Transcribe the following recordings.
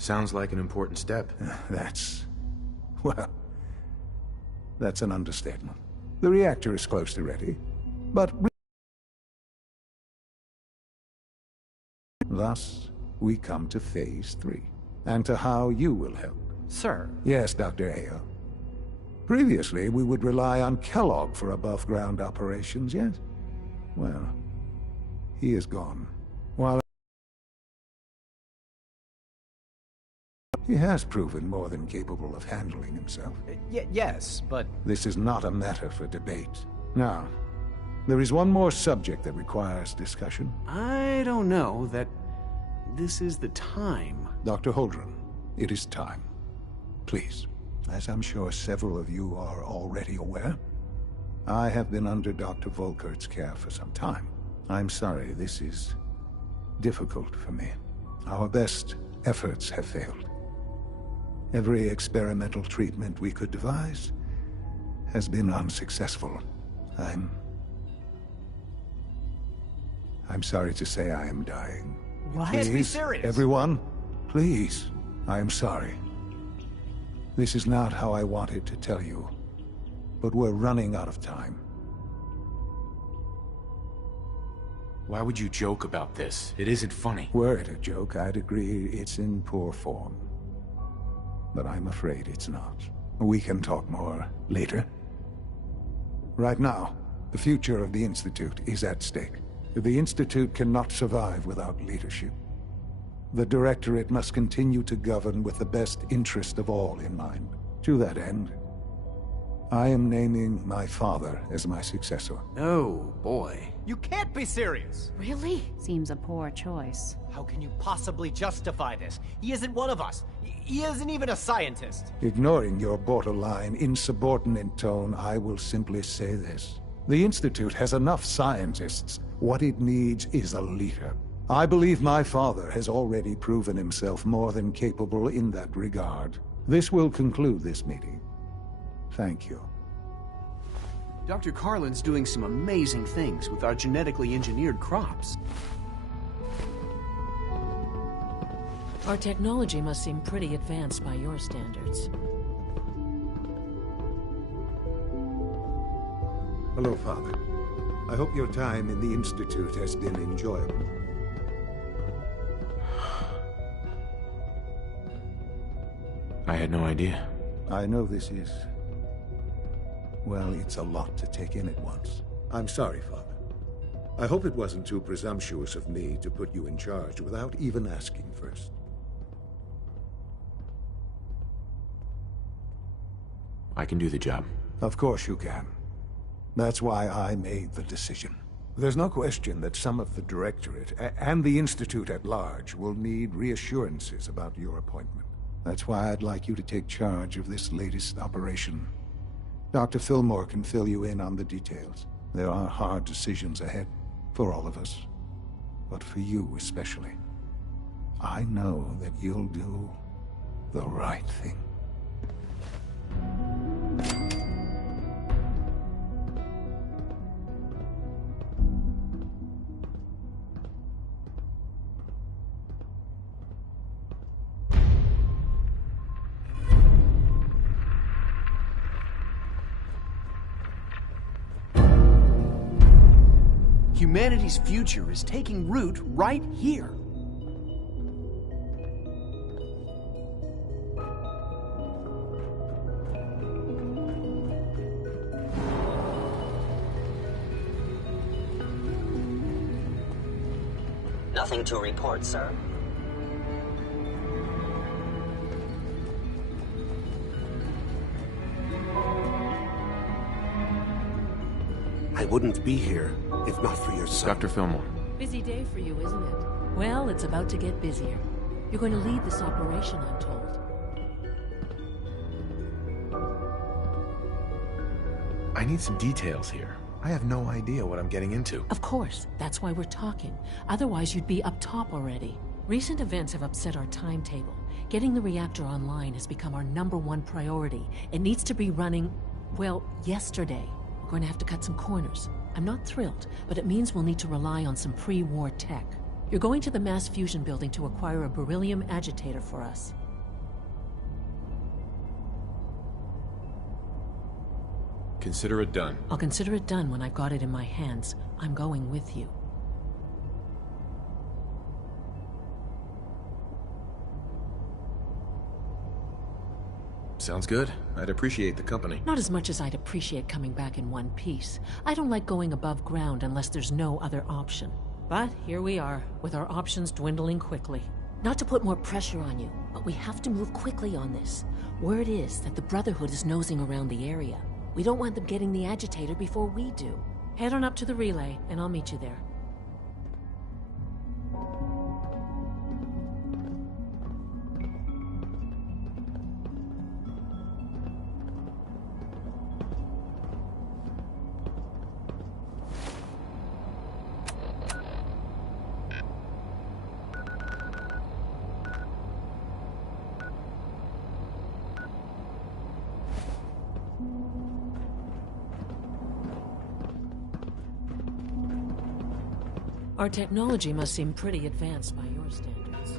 Sounds like an important step. Well, that's an understatement. The reactor is close to ready, but... Thus, we come to Phase 3, and to how you will help. Sir. Yes, Dr. Ayo. Previously, we would rely on Kellogg for above-ground operations, yes? Well, he is gone. While he has proven more than capable of handling himself. Yes, but... This is not a matter for debate. Now, there is one more subject that requires discussion. I don't know that this is the time. Dr. Holdren, it is time. Please, as I'm sure several of you are already aware, I have been under Dr. Volkert's care for some time. I'm sorry, this is difficult for me. Our best efforts have failed. Every experimental treatment we could devise has been unsuccessful. I'm sorry to say I am dying. What? Please, Be serious. everyone, please, I am sorry. This is not how I wanted to tell you, but we're running out of time. Why would you joke about this? It isn't funny. Were it a joke, I'd agree it's in poor form. But I'm afraid it's not. We can talk more later. Right now, the future of the Institute is at stake. The Institute cannot survive without leadership. The Directorate must continue to govern with the best interest of all in mind. To that end, I am naming my father as my successor. Oh, boy. You can't be serious! Really? Seems a poor choice. How can you possibly justify this? He isn't one of us. He isn't even a scientist. Ignoring your borderline, insubordinate tone, I will simply say this. The Institute has enough scientists. What it needs is a leader. I believe my father has already proven himself more than capable in that regard. This will conclude this meeting. Thank you. Dr. Carlin's doing some amazing things with our genetically engineered crops. Our technology must seem pretty advanced by your standards. Hello, Father. I hope your time in the Institute has been enjoyable. I had no idea. I know this is... well, it's a lot to take in at once. I'm sorry, Father. I hope it wasn't too presumptuous of me to put you in charge without even asking first. I can do the job. Of course you can. That's why I made the decision. There's no question that some of the Directorate and the Institute at large will need reassurances about your appointment. That's why I'd like you to take charge of this latest operation. Dr. Fillmore can fill you in on the details. There are hard decisions ahead for all of us, but for you especially. I know that you'll do the right thing. Humanity's future is taking root right here. Nothing to report, sir. I wouldn't be here if not for your son. Dr. Fillmore. Busy day for you, isn't it? Well, it's about to get busier. You're going to lead this operation, I'm told. I need some details here. I have no idea what I'm getting into. Of course, that's why we're talking. Otherwise, you'd be up top already. Recent events have upset our timetable. Getting the reactor online has become our #1 priority. It needs to be running, well, yesterday. We're going to have to cut some corners. I'm not thrilled, but it means we'll need to rely on some pre-war tech. You're going to the mass fusion building to acquire a beryllium agitator for us. Consider it done. I'll consider it done when I've got it in my hands. I'm going with you. Sounds good. I'd appreciate the company. Not as much as I'd appreciate coming back in one piece. I don't like going above ground unless there's no other option. But here we are, with our options dwindling quickly. Not to put more pressure on you, but we have to move quickly on this. Word is that the Brotherhood is nosing around the area. We don't want them getting the agitator before we do. Head on up to the relay, and I'll meet you there. Our technology must seem pretty advanced by your standards.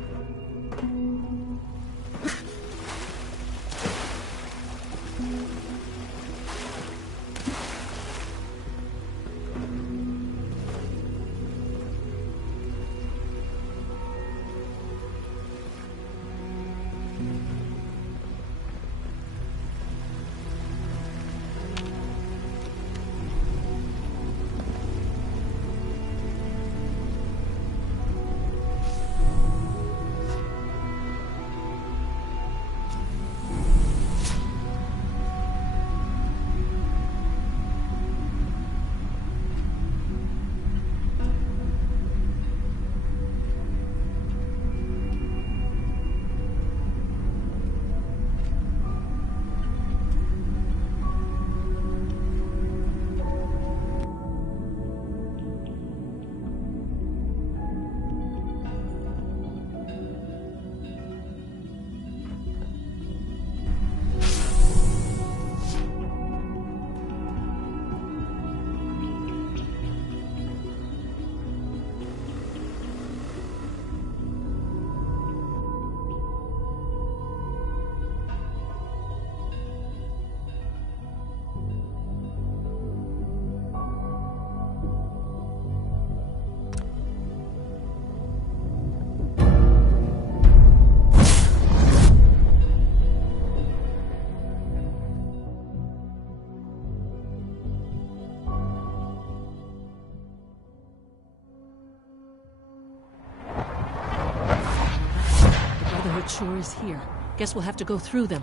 Sure is here. Guess we'll have to go through them.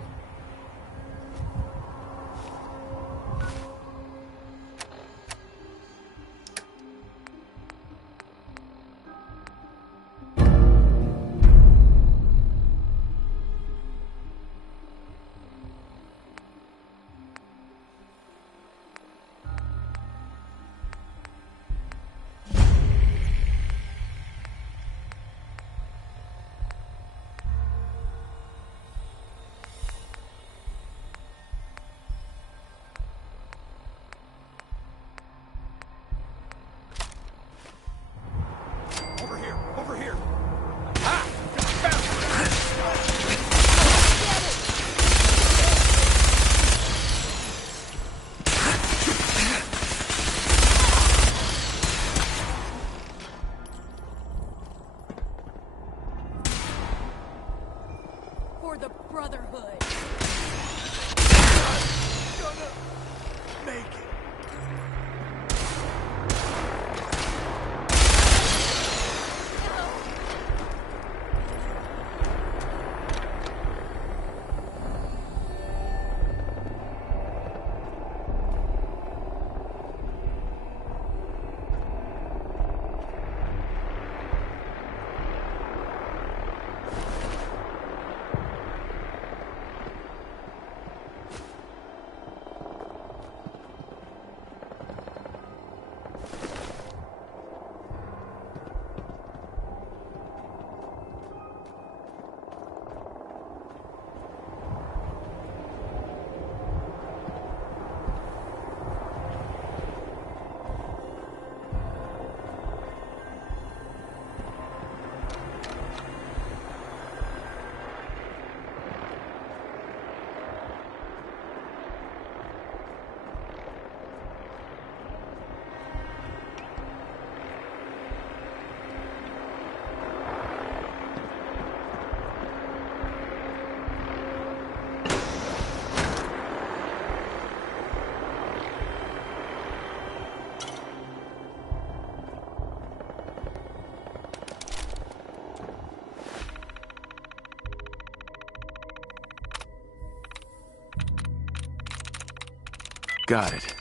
Got it.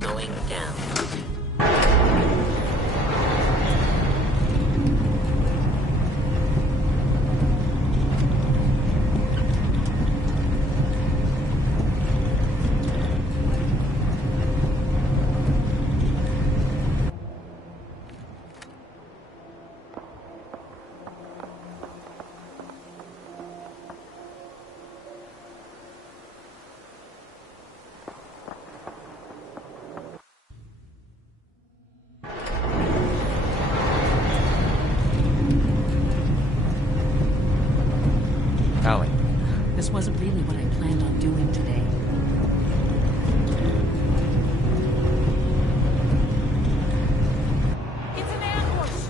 Going down. Allie. This wasn't really what I planned on doing today. It's an ambush!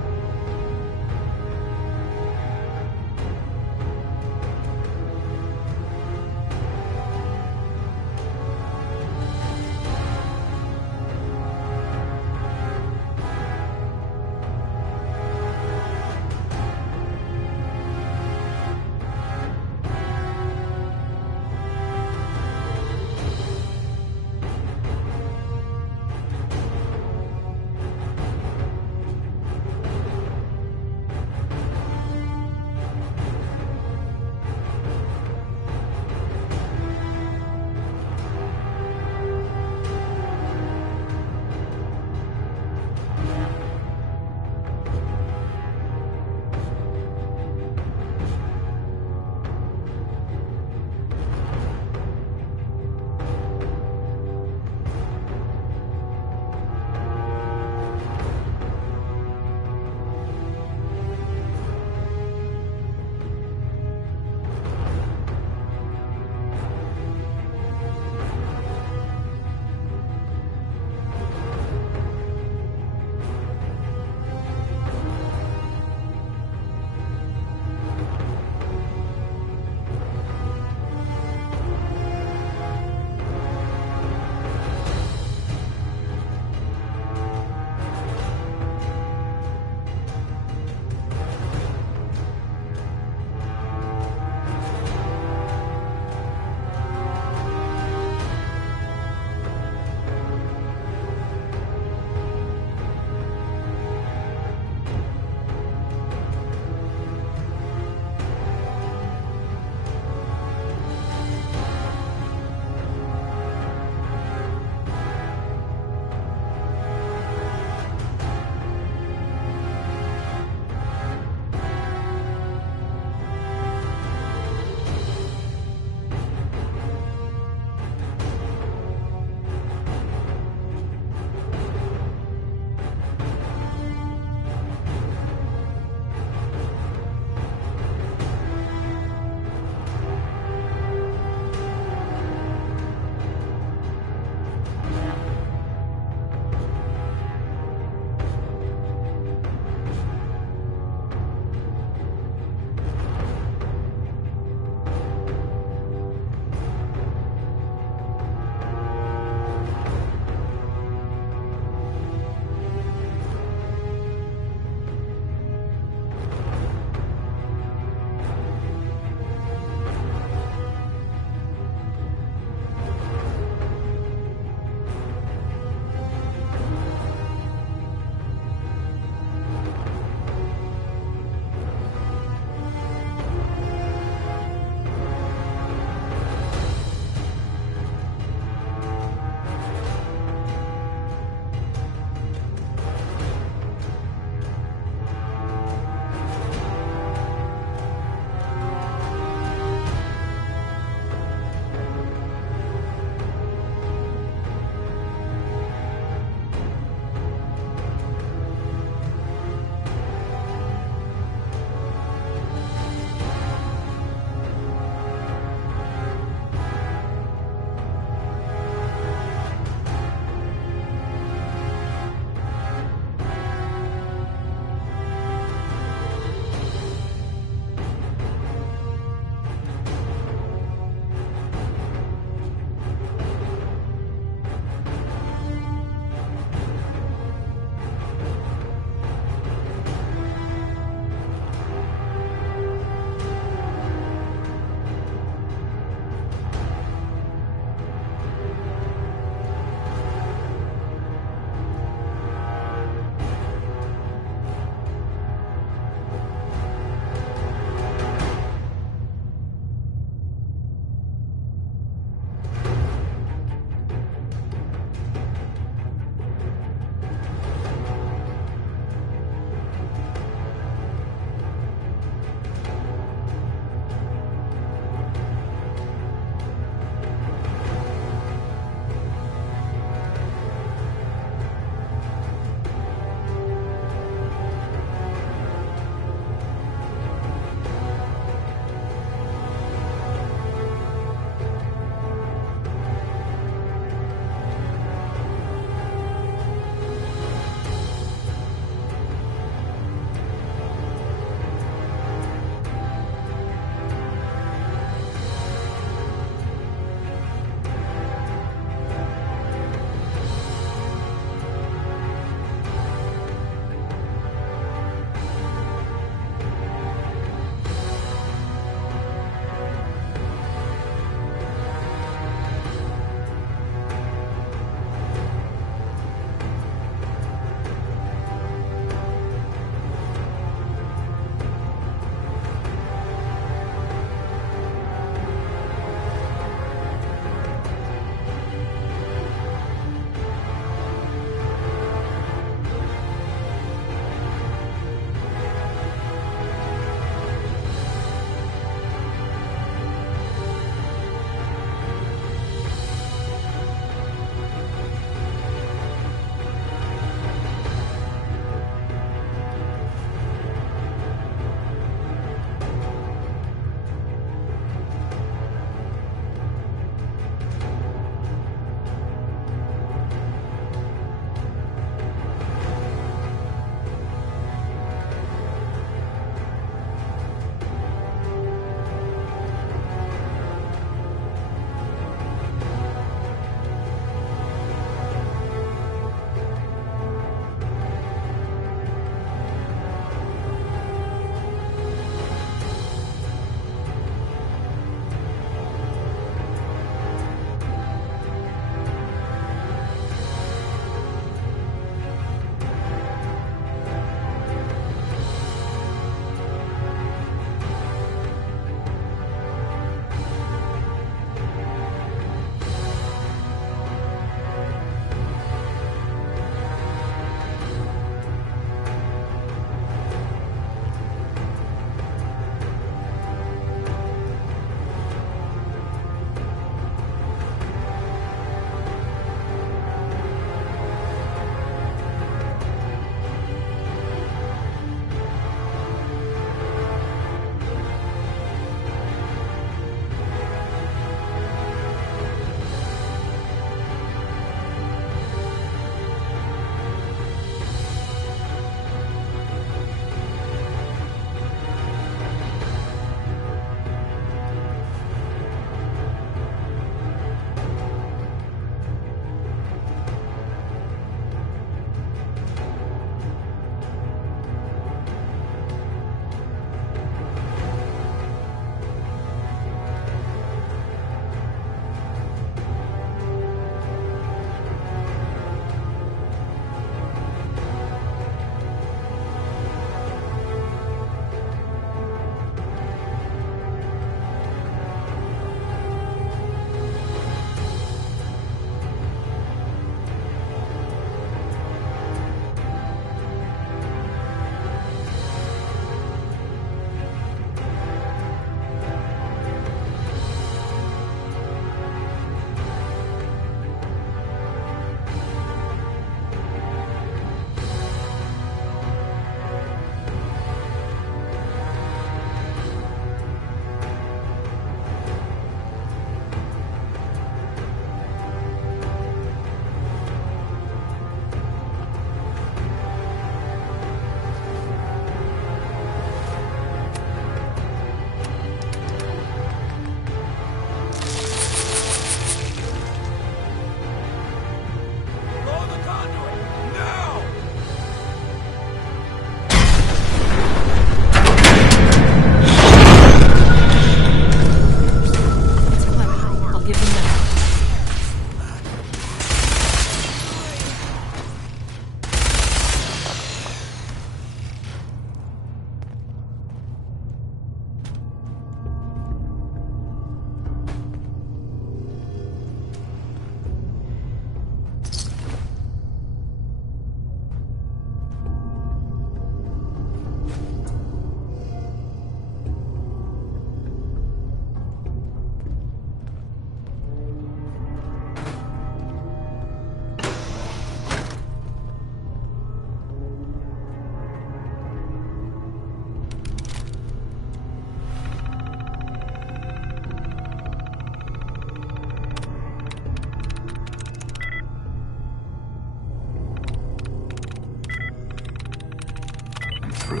through.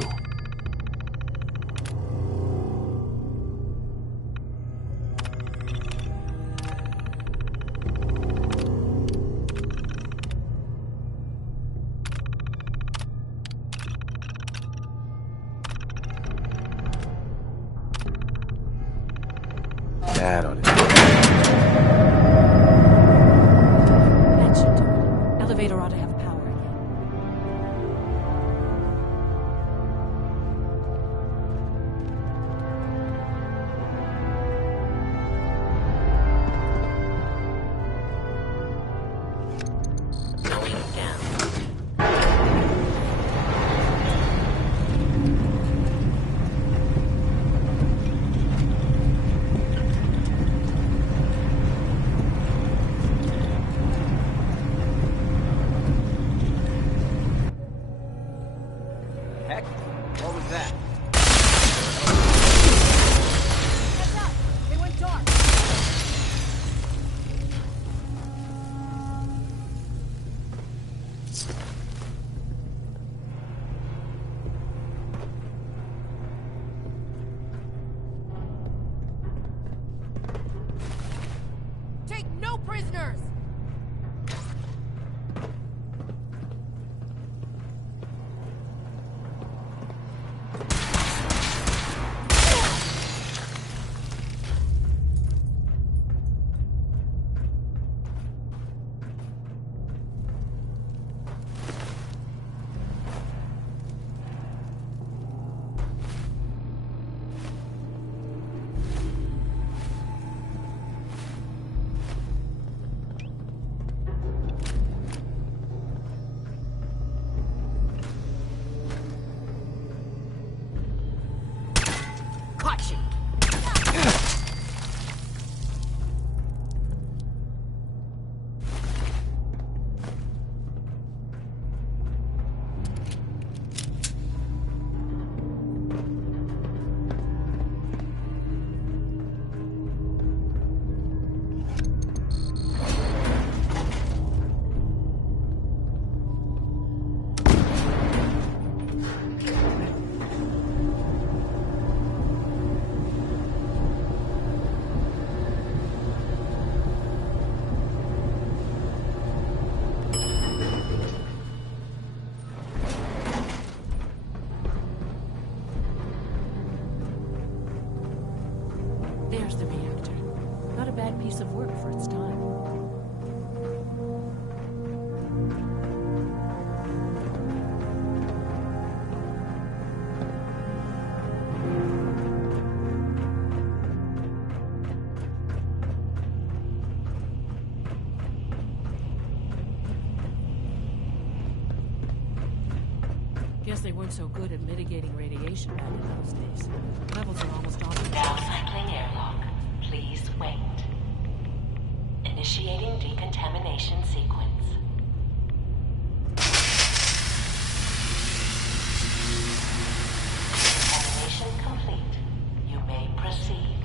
That ought to do it. That should do it. Elevator ought to have power again. Going down. Heck, what was that? Heads up! They went dark! Take no prisoners! Caught you! There's the reactor. Not a bad piece of work for its time. Guess they weren't so good at mitigating radiation back in those days. Levels are almost all. Now cycling airlock. Please wait. Initiating decontamination sequence. Decontamination complete. You may proceed.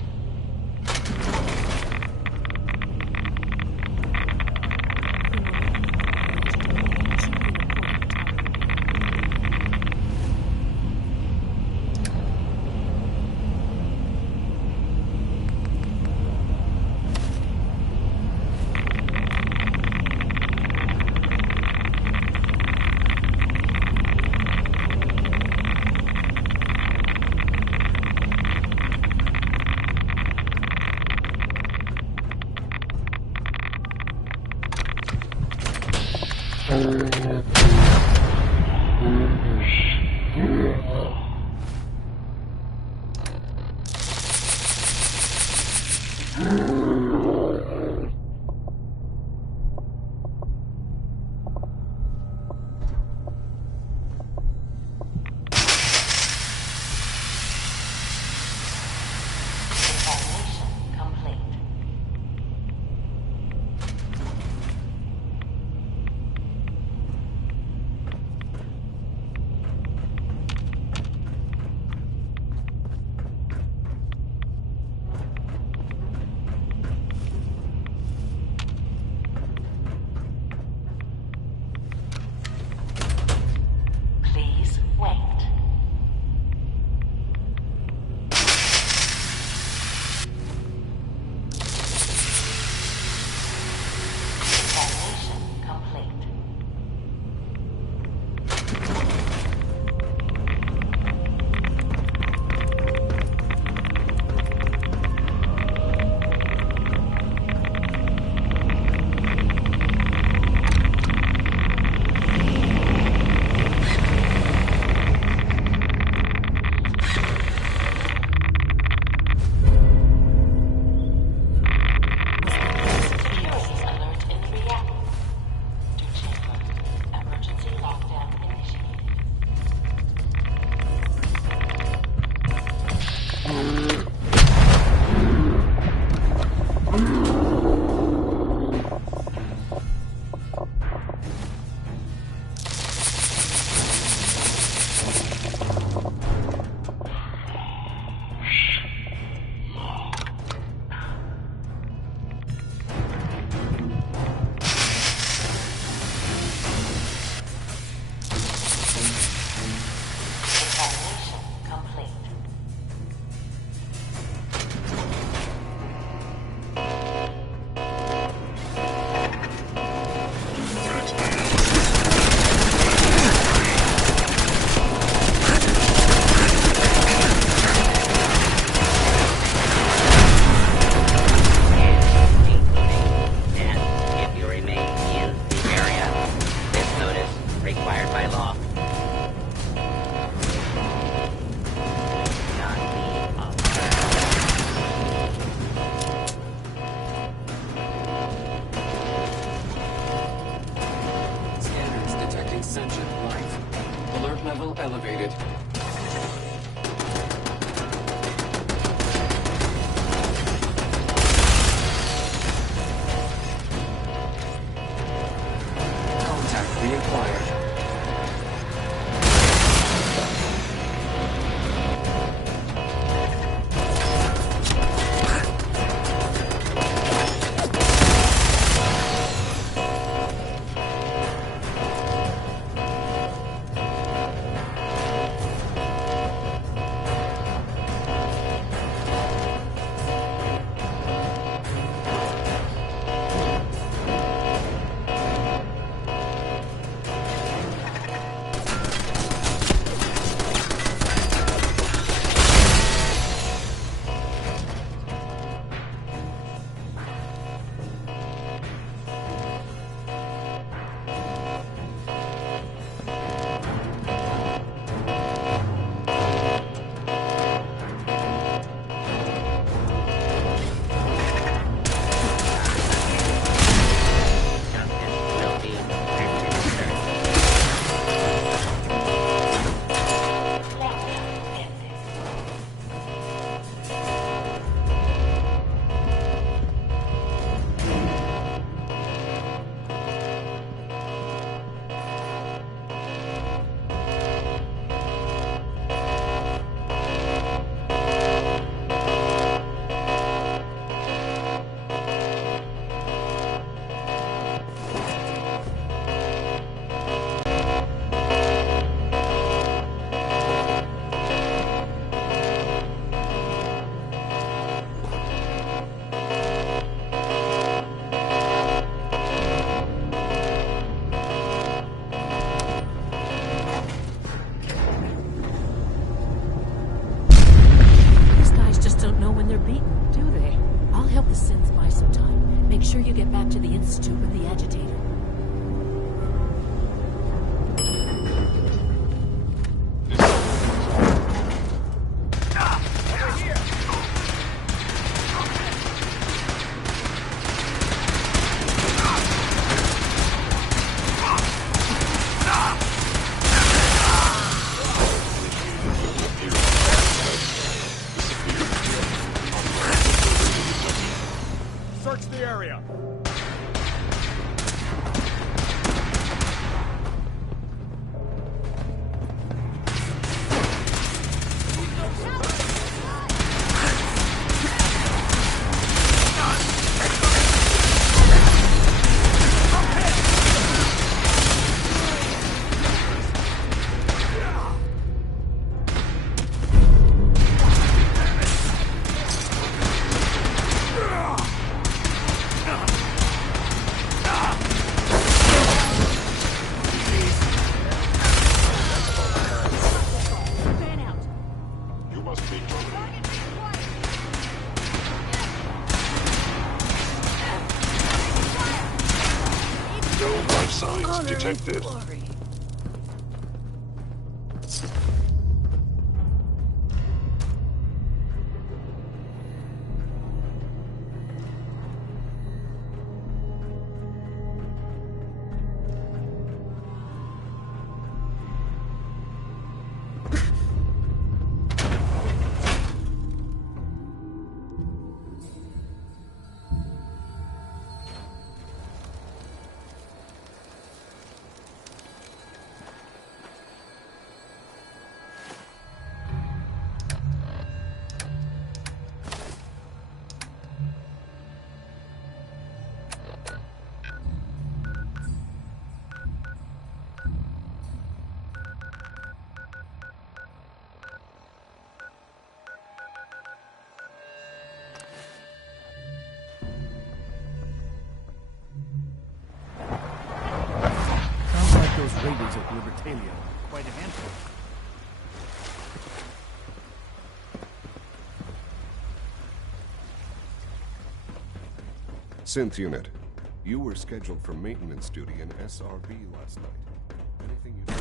detected. Contact reacquired. These guys just don't know when they're beaten, do they? I'll help the synths buy some time. Make sure you get back to the Institute with the agitator. Search the area. Fan out. You must be Target be quiet. no life signs detected. Sounds like those raiders at Libertalia. Quite a handful. Synth unit, you were scheduled for maintenance duty in SRB last night. Anything you...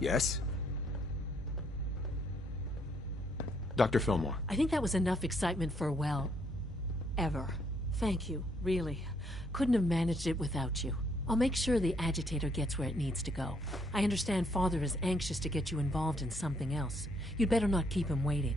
Yes? Dr. Fillmore. I think that was enough excitement for, well, ever. Thank you, really. Couldn't have managed it without you. I'll make sure the agitator gets where it needs to go. I understand Father is anxious to get you involved in something else. You'd better not keep him waiting.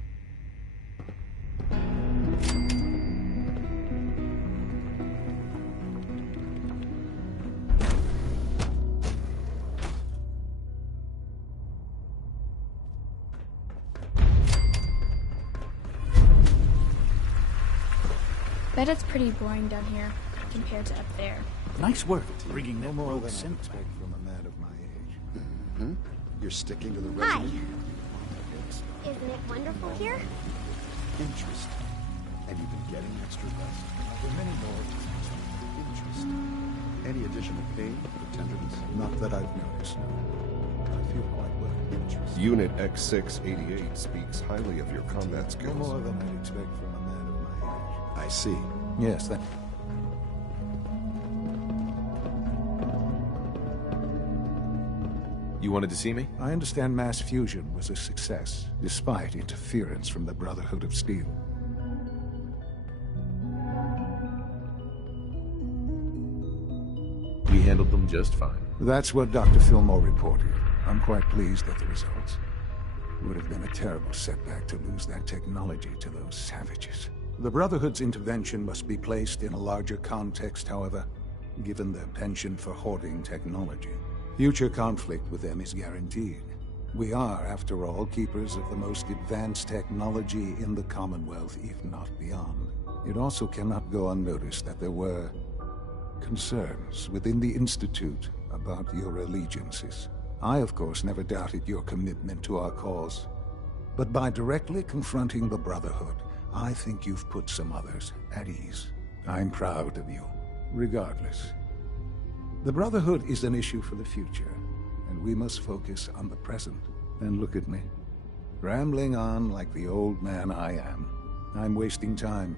Bet it's pretty boring down here compared to up there. Nice work bringing No that more rogue than I scent expect back. from a man of my age. Hmm? You're sticking to the Hi. regimen? Isn't it wonderful here? Interesting. Have you been getting extra rest? There are many more. Interesting. Any additional pain or tenderness? Not that I've noticed, no. I feel quite well. Interesting. Unit X688 speaks highly of your combat No skills. more than I'd expect from a man of my age. I see. Yes, that... You wanted to see me? I understand mass fusion was a success, despite interference from the Brotherhood of Steel. We handled them just fine. That's what Dr. Fillmore reported. I'm quite pleased at the results. It would have been a terrible setback to lose that technology to those savages. The Brotherhood's intervention must be placed in a larger context, however, given their penchant for hoarding technology. Future conflict with them is guaranteed. We are, after all, keepers of the most advanced technology in the Commonwealth, if not beyond. It also cannot go unnoticed that there were concerns within the Institute about your allegiances. I, of course, never doubted your commitment to our cause. But by directly confronting the Brotherhood, I think you've put some others at ease. I'm proud of you, regardless. The Brotherhood is an issue for the future, and we must focus on the present. And look at me, rambling on like the old man I am. I'm wasting time.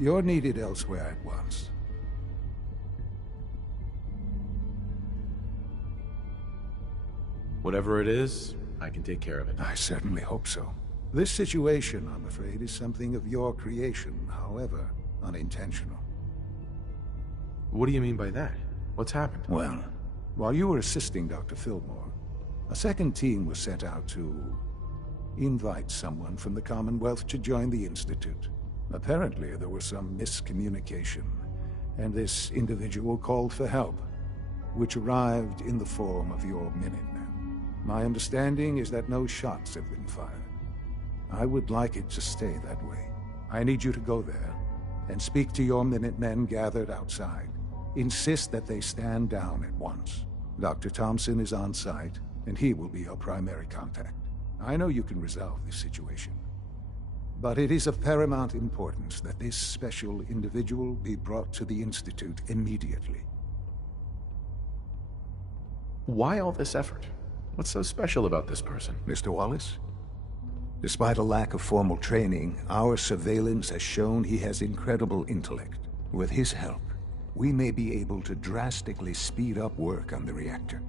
You're needed elsewhere at once. Whatever it is, I can take care of it. I certainly hope so. This situation, I'm afraid, is something of your creation, however unintentional. What do you mean by that? What's happened? Well, while you were assisting Dr. Fillmore, a second team was sent out to invite someone from the Commonwealth to join the Institute. Apparently, there was some miscommunication, and this individual called for help, which arrived in the form of your Minutemen. My understanding is that no shots have been fired. I would like it to stay that way. I need you to go there and speak to your Minutemen gathered outside. Insist that they stand down at once. Dr. Thompson is on site, and he will be your primary contact. I know you can resolve this situation, but it is of paramount importance that this special individual be brought to the Institute immediately. Why all this effort? What's so special about this person? Mr. Wallace? Despite a lack of formal training, our surveillance has shown he has incredible intellect. With his help, we may be able to drastically speed up work on the reactor.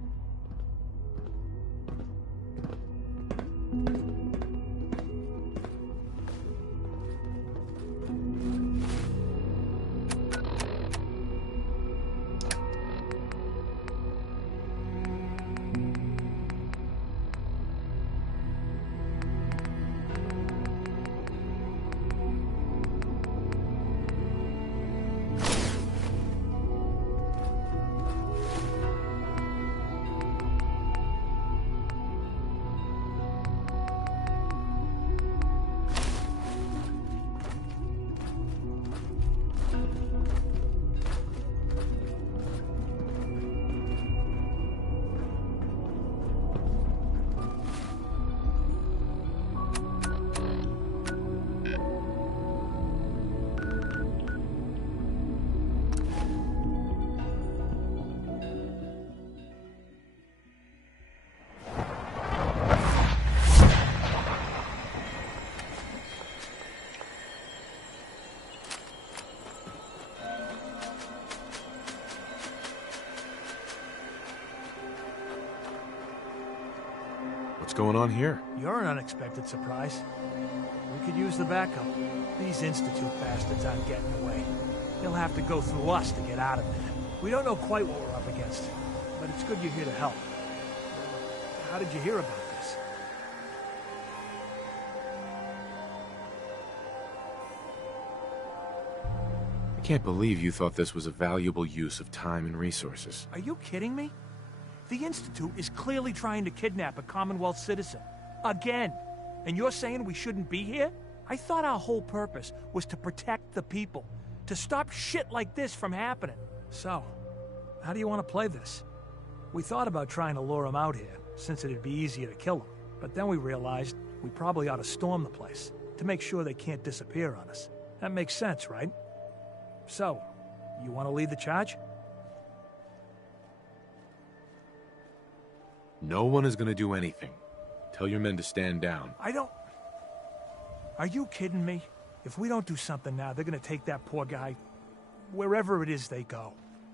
What's going on here? You're an unexpected surprise. We could use the backup. These Institute bastards aren't getting away. He'll have to go through us to get out of there. We don't know quite what we're up against, but it's good you're here to help. How did you hear about this? I can't believe you thought this was a valuable use of time and resources. Are you kidding me? The Institute is clearly trying to kidnap a Commonwealth citizen. Again. And you're saying we shouldn't be here? I thought our whole purpose was to protect the people. To stop shit like this from happening. So, how do you want to play this? We thought about trying to lure him out here, since it'd be easier to kill him. But then we realized we probably ought to storm the place, to make sure they can't disappear on us. That makes sense, right? So, you want to lead the charge? No one is going to do anything. Tell your men to stand down. I don't... Are you kidding me? If we don't do something now, they're going to take that poor guy wherever it is they go.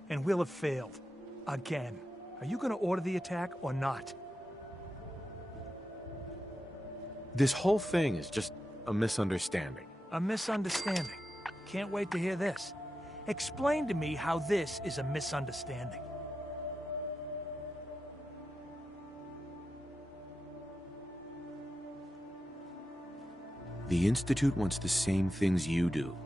And we'll have failed. Again. Are you going to order the attack or not? This whole thing is just a misunderstanding. A misunderstanding. Can't wait to hear this. Explain to me how this is a misunderstanding. The Institute wants the same things you do.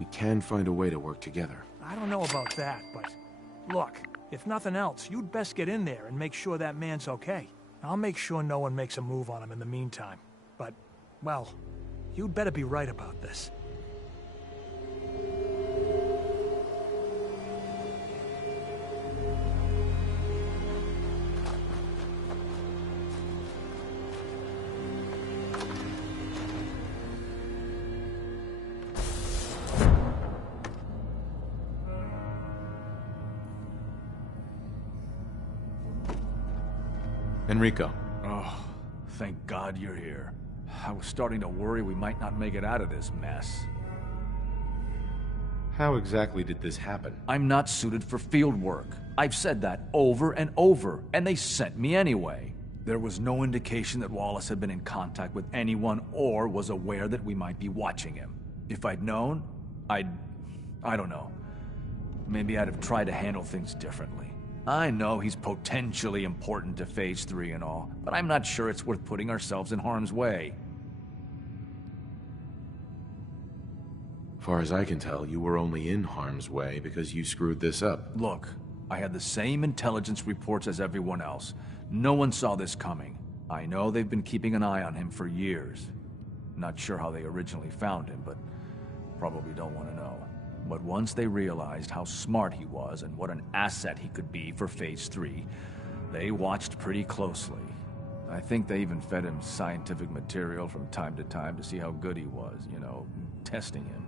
We can find a way to work together. I don't know about that, but... Look, if nothing else, you'd best get in there and make sure that man's okay. I'll make sure no one makes a move on him in the meantime. But, well, you'd better be right about this. Enrico. Oh, thank God you're here. I was starting to worry we might not make it out of this mess. How exactly did this happen? I'm not suited for field work. I've said that over and over, and they sent me anyway. There was no indication that Wallace had been in contact with anyone or was aware that we might be watching him. If I'd known, I don't know. Maybe I'd have tried to handle things differently. I know he's potentially important to Phase 3 and all, but I'm not sure it's worth putting ourselves in harm's way. Far as I can tell, you were only in harm's way because you screwed this up. Look, I had the same intelligence reports as everyone else. No one saw this coming. I know they've been keeping an eye on him for years. Not sure how they originally found him, but probably don't want to know. But once they realized how smart he was and what an asset he could be for Phase 3, they watched pretty closely. I think they even fed him scientific material from time to time to see how good he was, you know, testing him,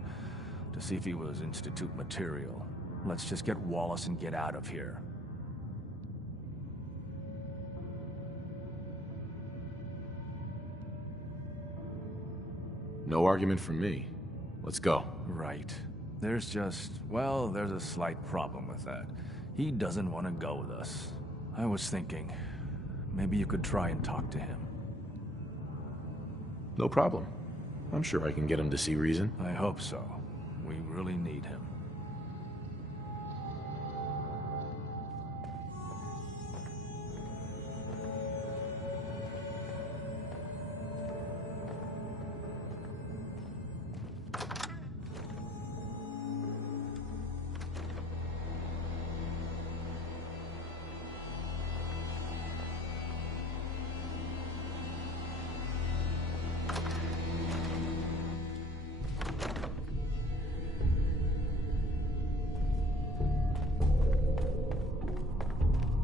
to see if he was Institute material. Let's just get Wallace and get out of here. No argument from me. Let's go. Right. There's a slight problem with that. He doesn't want to go with us. I was thinking, maybe you could try and talk to him. No problem. I'm sure I can get him to see reason. I hope so. We really need him.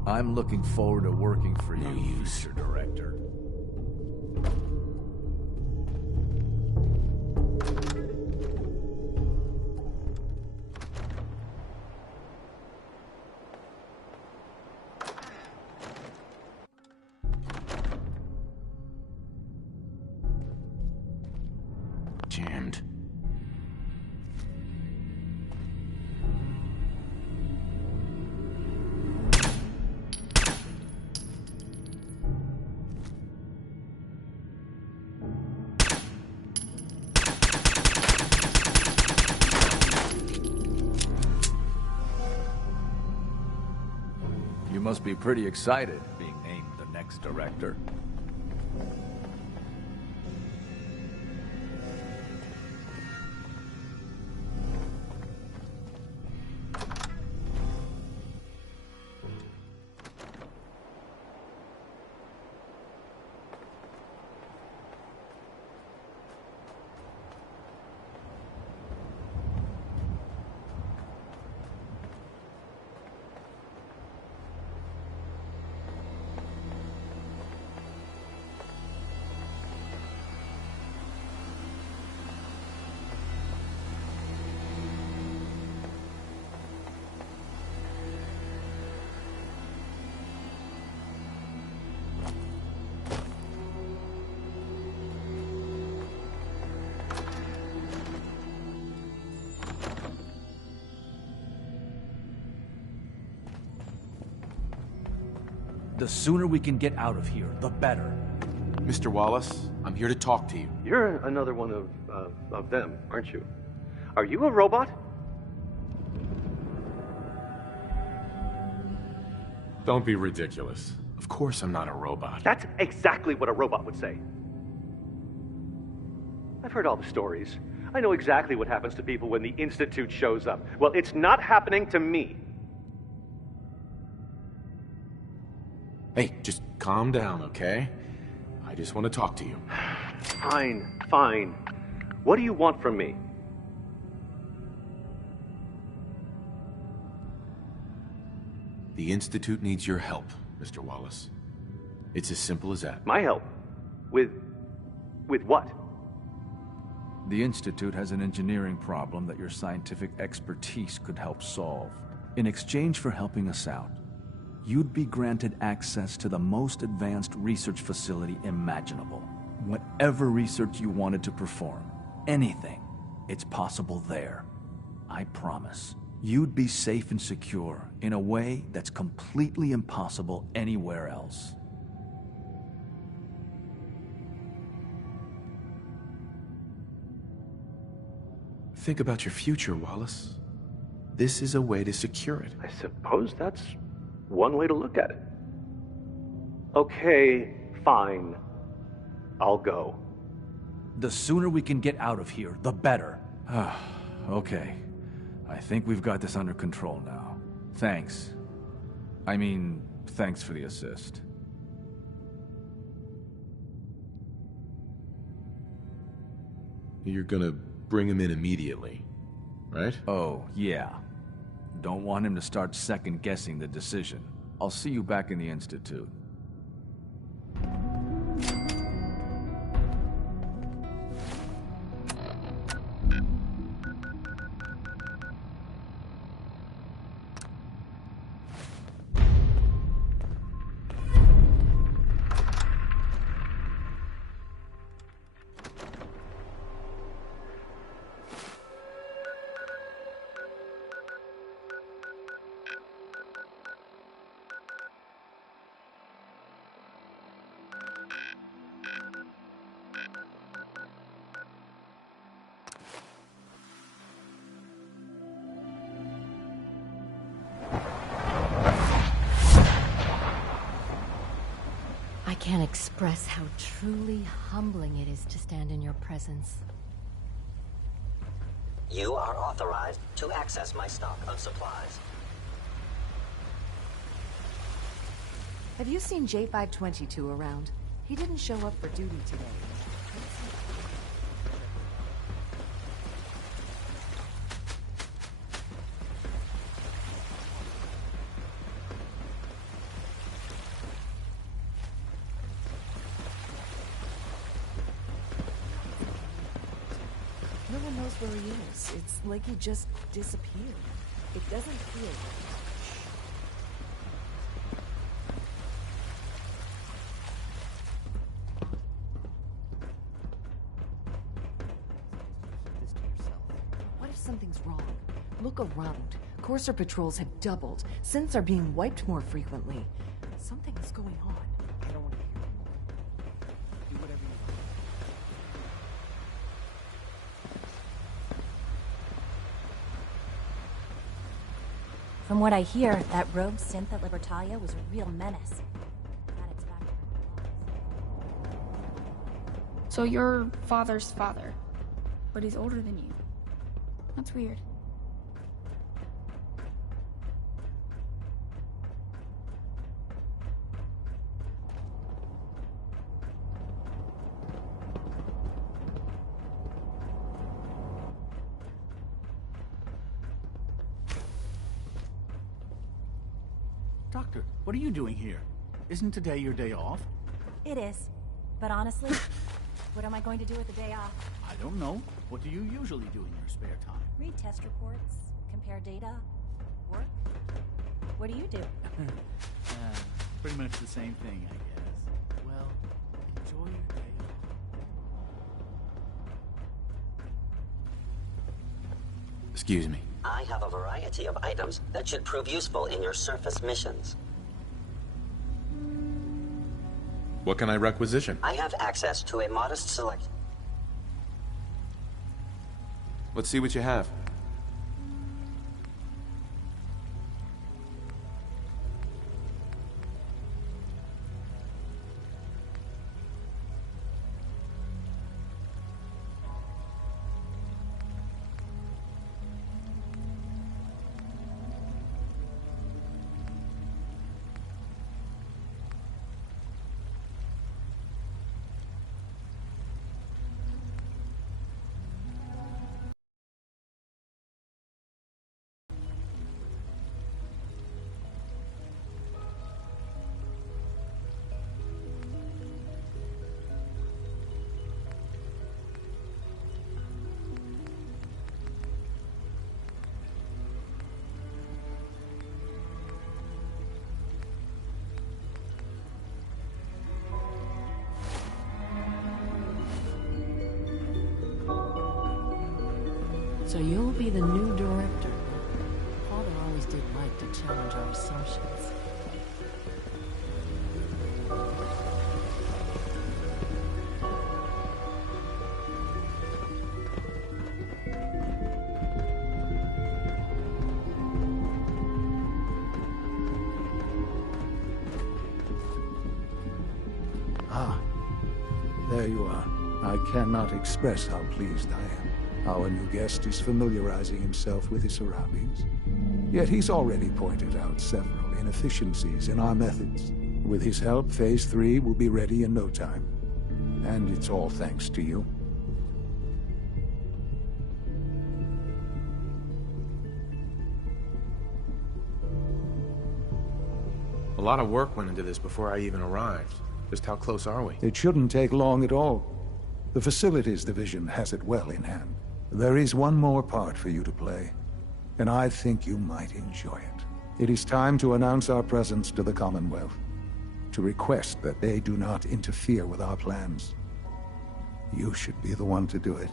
I'm looking forward to working for you, future director. Jammed. You must be pretty excited being named the next director. The sooner we can get out of here, the better. Mr. Wallace, I'm here to talk to you. You're another one of them, aren't you? Are you a robot? Don't be ridiculous. Of course I'm not a robot. That's exactly what a robot would say. I've heard all the stories. I know exactly what happens to people when the Institute shows up. Well, it's not happening to me. Hey, just calm down, okay? I just want to talk to you. Fine, fine. What do you want from me? The Institute needs your help, Mr. Wallace. It's as simple as that. My help? With what? The Institute has an engineering problem that your scientific expertise could help solve. In exchange for helping us out, you'd be granted access to the most advanced research facility imaginable. Whatever research you wanted to perform, anything, it's possible there. I promise. You'd be safe and secure in a way that's completely impossible anywhere else. Think about your future, Wallace. This is a way to secure it. I suppose that's one way to look at it. Okay, fine. I'll go. The sooner we can get out of here, the better. Okay. I think we've got this under control now. Thanks. I mean, thanks for the assist. You're gonna bring him in immediately, right? Oh, yeah. Don't want him to start second-guessing the decision. I'll see you back in the Institute. I can't express how truly humbling it is to stand in your presence. You are authorized to access my stock of supplies. Have you seen J522 around? He didn't show up for duty today. No one knows where he is. It's like he just disappeared. It doesn't feel right. What if something's wrong? Look around. Courser patrols have doubled. Synths are being wiped more frequently. Something is going on. I don't want to hear anymore. Do whatever you want. From what I hear, that rogue synth at Libertalia was a real menace. Had its back. So your father's father, but he's older than you. That's weird. Doctor, what are you doing here? Isn't today your day off? It is. But honestly, what am I going to do with the day off? I don't know. What do you usually do in your spare time? Read test reports, compare data, work. What do you do? Pretty much the same thing, I guess. Well, enjoy your day off. Excuse me. I have a variety of items that should prove useful in your surface missions. What can I requisition? I have access to a modest selection. Let's see what you have. So you'll be the new director. Father always did like to challenge our assumptions. Ah, there you are. I cannot express how pleased I am. Our new guest is familiarizing himself with his surroundings. Yet he's already pointed out several inefficiencies in our methods. With his help, Phase 3 will be ready in no time. And it's all thanks to you. A lot of work went into this before I even arrived. Just how close are we? It shouldn't take long at all. The Facilities Division has it well in hand. There is one more part for you to play, and I think you might enjoy it. It is time to announce our presence to the Commonwealth, to request that they do not interfere with our plans. You should be the one to do it.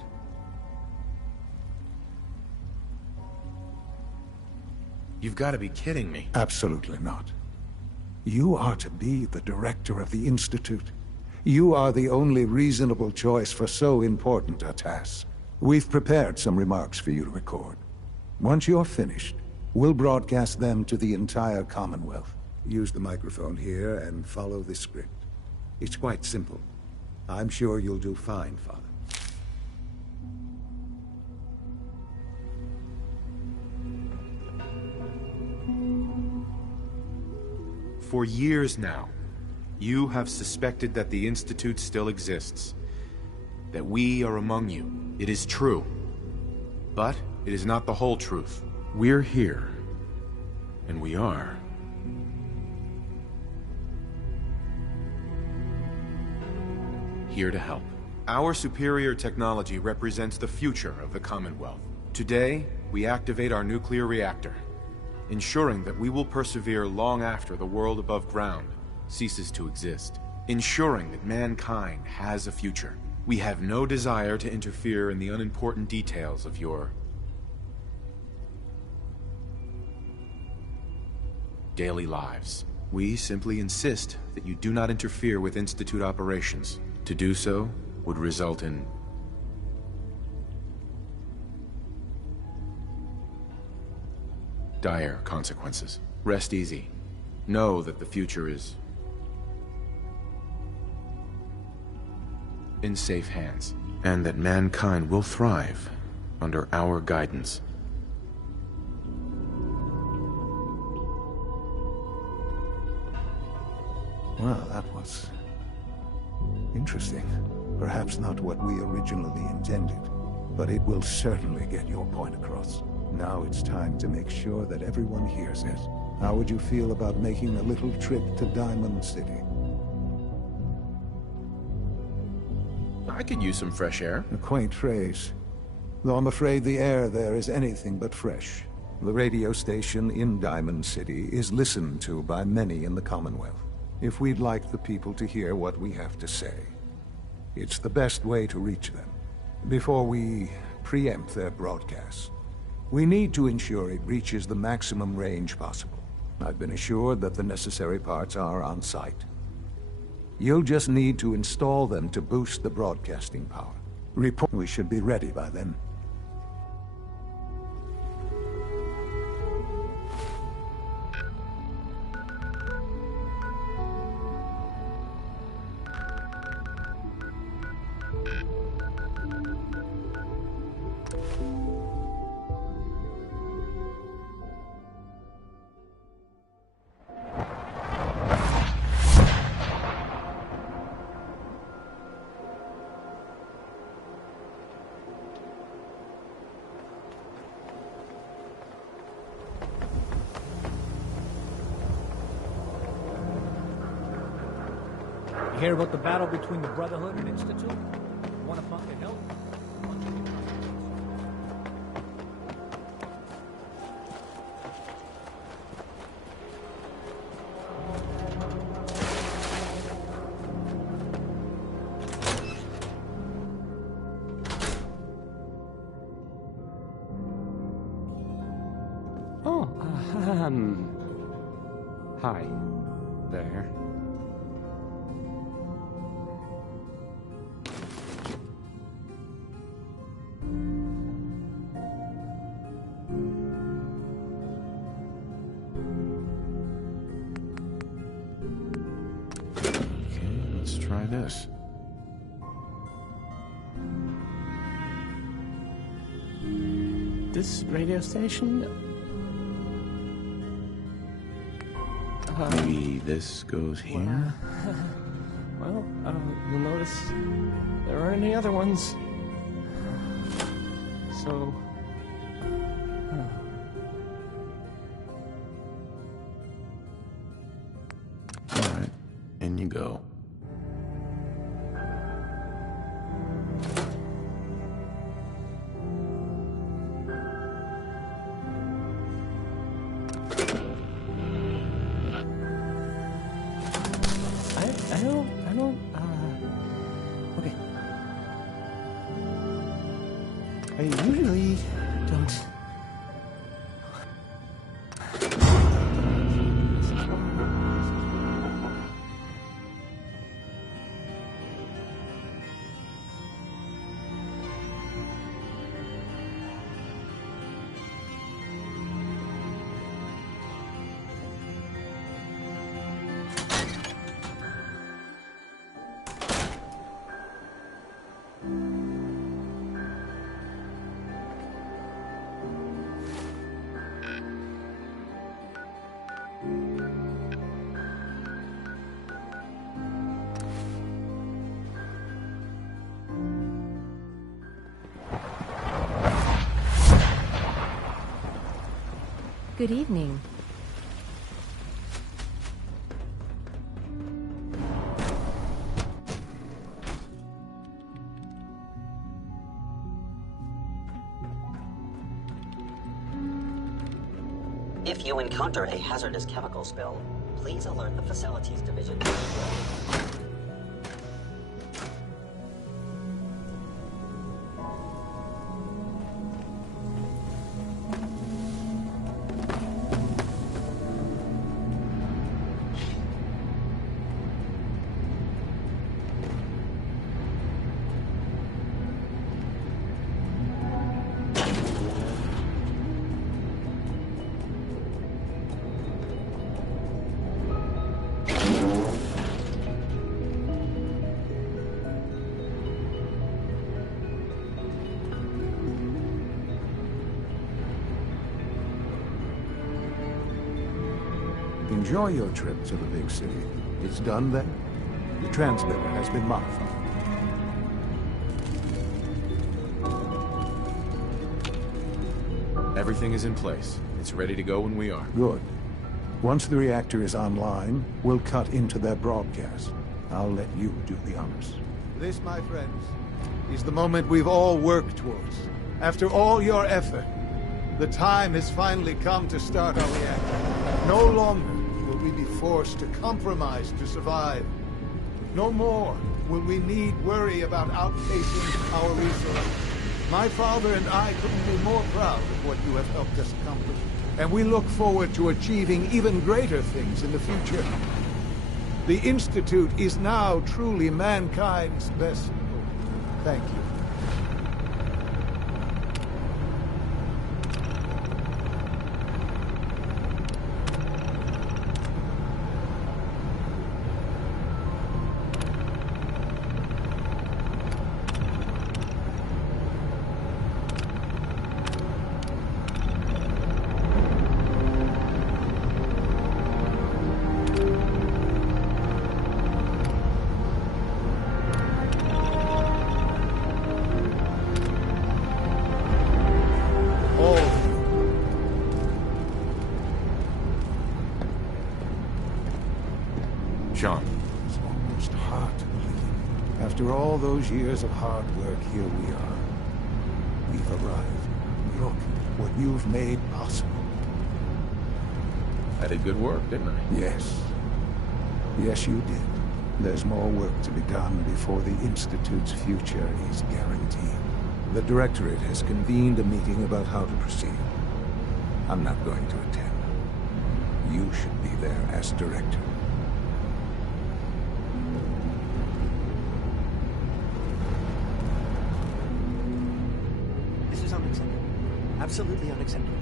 You've got to be kidding me. Absolutely not. You are to be the director of the Institute. You are the only reasonable choice for so important a task. We've prepared some remarks for you to record. Once you're finished, we'll broadcast them to the entire Commonwealth. Use the microphone here and follow the script. It's quite simple. I'm sure you'll do fine, Father. For years now, you have suspected that the Institute still exists. That we are among you. It is true. But it is not the whole truth. We're here. And we are. Here to help. Our superior technology represents the future of the Commonwealth. Today, we activate our nuclear reactor, ensuring that we will persevere long after the world above ground ceases to exist. Ensuring that mankind has a future. We have no desire to interfere in the unimportant details of your daily lives. We simply insist that you do not interfere with Institute operations. To do so would result in dire consequences. Rest easy. Know that the future is in safe hands, and that mankind will thrive under our guidance. Well, that was interesting. Perhaps not what we originally intended, but it will certainly get your point across. Now it's time to make sure that everyone hears it. How would you feel about making a little trip to Diamond City? I could use some fresh air. A quaint phrase, though I'm afraid the air there is anything but fresh. The radio station in Diamond City is listened to by many in the Commonwealth. If we'd like the people to hear what we have to say, it's the best way to reach them. Before we preempt their broadcasts, we need to ensure it reaches the maximum range possible. I've been assured that the necessary parts are on site. You'll just need to install them to boost the broadcasting power. We should be ready by then. You hear about the battle between the Brotherhood and Institute? Want to fucking help? Oh, hi there. Try this. This radio station? Maybe this goes here? Well, you'll notice there aren't any other ones. So... Alright, in you go. Okay. I usually don't... Good evening. If you encounter a hazardous chemical spill, please alert the Facilities Division. Enjoy your trip to the big city. It's done then. The transmitter has been modified. Everything is in place. It's ready to go when we are. Good. Once the reactor is online, we'll cut into their broadcast. I'll let you do the honors. This, my friends, is the moment we've all worked towards. After all your effort, the time has finally come to start our reactor. No longer will we be forced to compromise to survive. No more will we need worry about outpacing our resources. My father and I couldn't be more proud of what you have helped us accomplish. And we look forward to achieving even greater things in the future. The Institute is now truly mankind's best hope. Thank you. Sean. It's almost hard to believe. After all those years of hard work, here we are. We've arrived. Look what you've made possible. I did good work, didn't I? Yes. Yes, you did. There's more work to be done before the Institute's future is guaranteed. The Directorate has convened a meeting about how to proceed. I'm not going to attend. You should be there as Director. This is unacceptable. Absolutely unacceptable.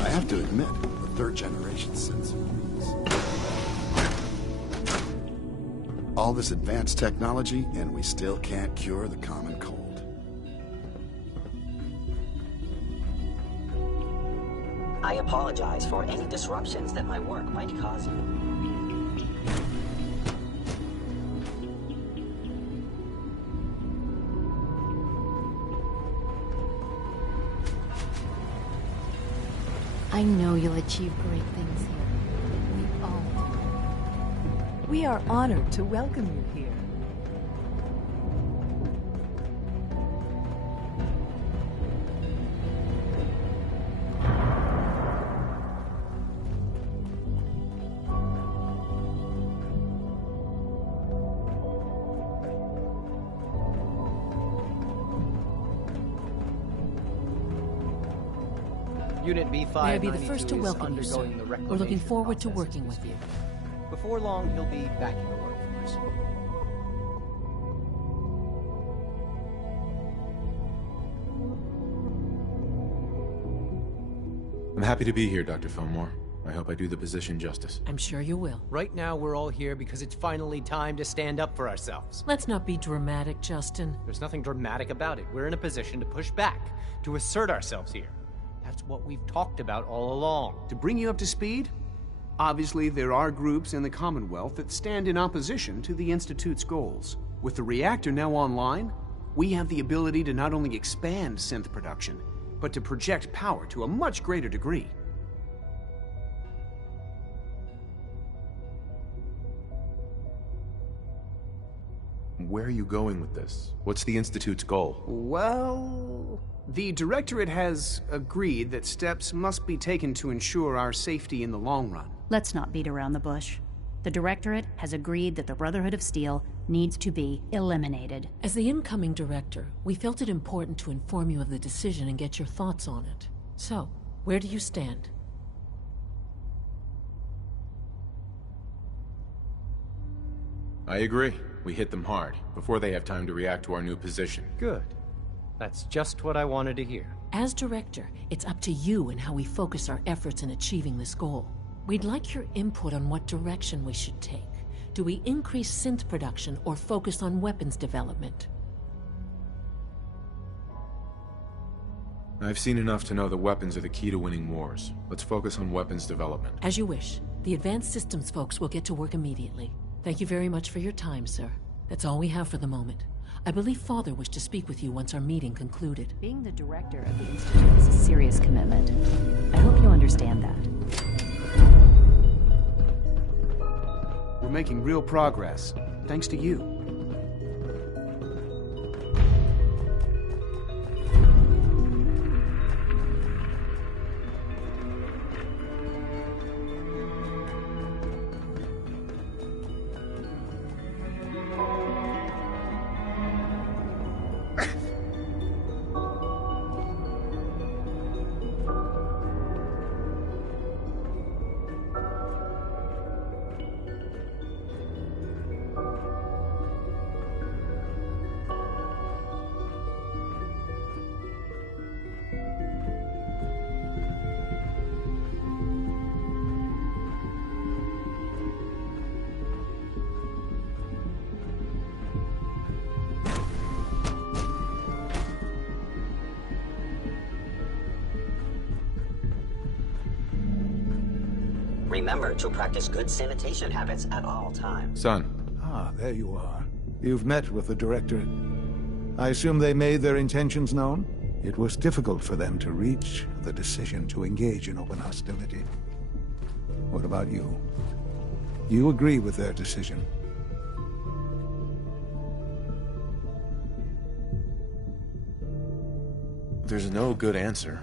I have to admit, the third-generation sensor. All this advanced technology, and we still can't cure the common cold. I apologize for any disruptions that my work might cause you. I know you'll achieve great things here. We all do. We are honored to welcome you here. Unit B5. May I be the first to welcome you, sir. We're looking forward to working with you. Before long, he'll be back in the workforce. I'm happy to be here, Dr. Fillmore. I hope I do the position justice. I'm sure you will. Right now, we're all here because it's finally time to stand up for ourselves. Let's not be dramatic, Justin. There's nothing dramatic about it. We're in a position to push back, to assert ourselves here. That's what we've talked about all along. To bring you up to speed, obviously there are groups in the Commonwealth that stand in opposition to the Institute's goals. With the reactor now online, we have the ability to not only expand synth production, but to project power to a much greater degree. Where are you going with this? What's the Institute's goal? Well, the Directorate has agreed that steps must be taken to ensure our safety in the long run. Let's not beat around the bush. The Directorate has agreed that the Brotherhood of Steel needs to be eliminated. As the incoming director, we felt it important to inform you of the decision and get your thoughts on it. So, where do you stand? I agree. We hit them hard, before they have time to react to our new position. Good. That's just what I wanted to hear. As director, it's up to you and how we focus our efforts in achieving this goal. We'd like your input on what direction we should take. Do we increase synth production or focus on weapons development? I've seen enough to know that weapons are the key to winning wars. Let's focus on weapons development. As you wish. The Advanced Systems folks will get to work immediately. Thank you very much for your time, sir. That's all we have for the moment. I believe Father wished to speak with you once our meeting concluded. Being the director of the Institute is a serious commitment. I hope you understand that. We're making real progress, thanks to you. Remember to practice good sanitation habits at all times. Son. Ah, there you are. You've met with the Directorate. I assume they made their intentions known? It was difficult for them to reach the decision to engage in open hostility. What about you? You agree with their decision? There's no good answer.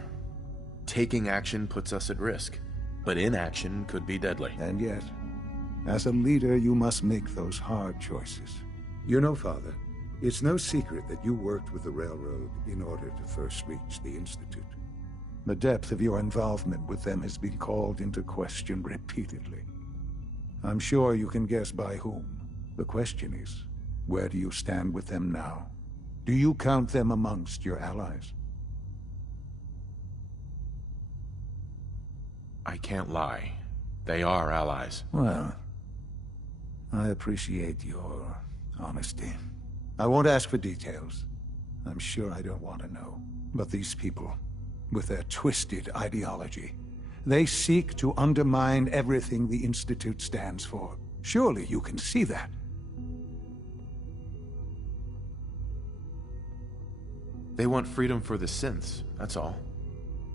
Taking action puts us at risk, but inaction could be deadly. And yet, as a leader, you must make those hard choices. You know, Father, it's no secret that you worked with the Railroad in order to first reach the Institute. The depth of your involvement with them has been called into question repeatedly. I'm sure you can guess by whom. The question is, where do you stand with them now? Do you count them amongst your allies? I can't lie. They are allies. Well, I appreciate your honesty. I won't ask for details. I'm sure I don't want to know. But these people, with their twisted ideology, they seek to undermine everything the Institute stands for. Surely you can see that. They want freedom for the synths, that's all.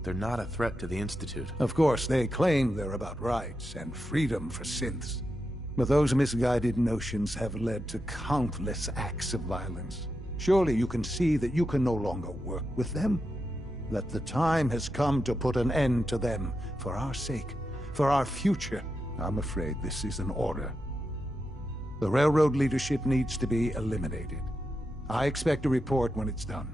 They're not a threat to the Institute. Of course, they claim they're about rights and freedom for synths. But those misguided notions have led to countless acts of violence. Surely you can see that you can no longer work with them? That the time has come to put an end to them, for our sake, for our future. I'm afraid this is an order. The Railroad leadership needs to be eliminated. I expect a report when it's done.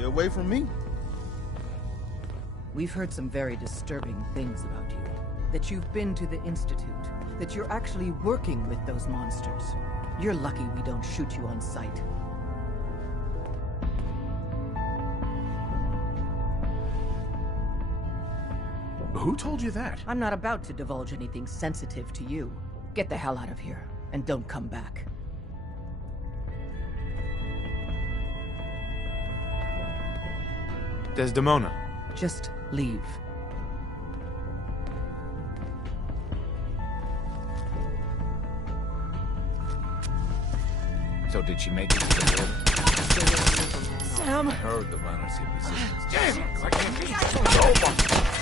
Stay away from me. We've heard some very disturbing things about you. That you've been to the Institute. That you're actually working with those monsters. You're lucky we don't shoot you on sight. Who told you that? I'm not about to divulge anything sensitive to you. Get the hell out of here, and don't come back. Desdemona. Just leave. So did she make it to the border? Sam! I heard the runners hit resistance. Damn it! I can't be so over.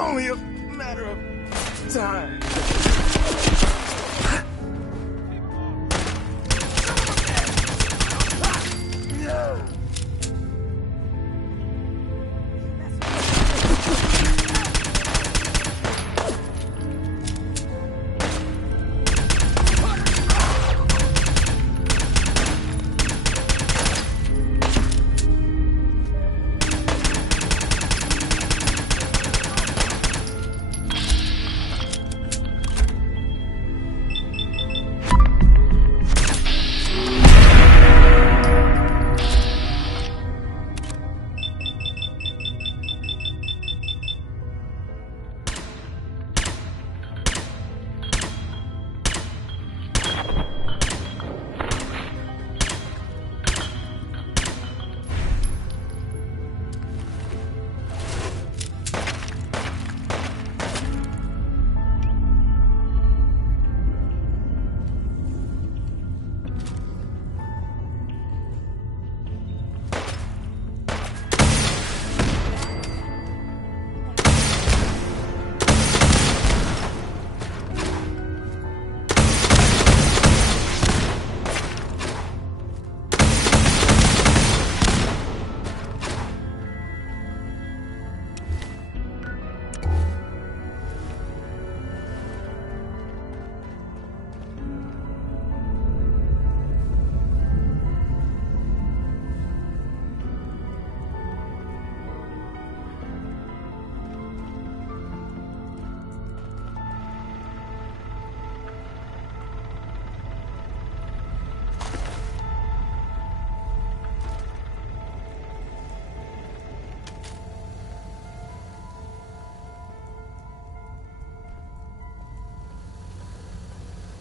Only a matter of time.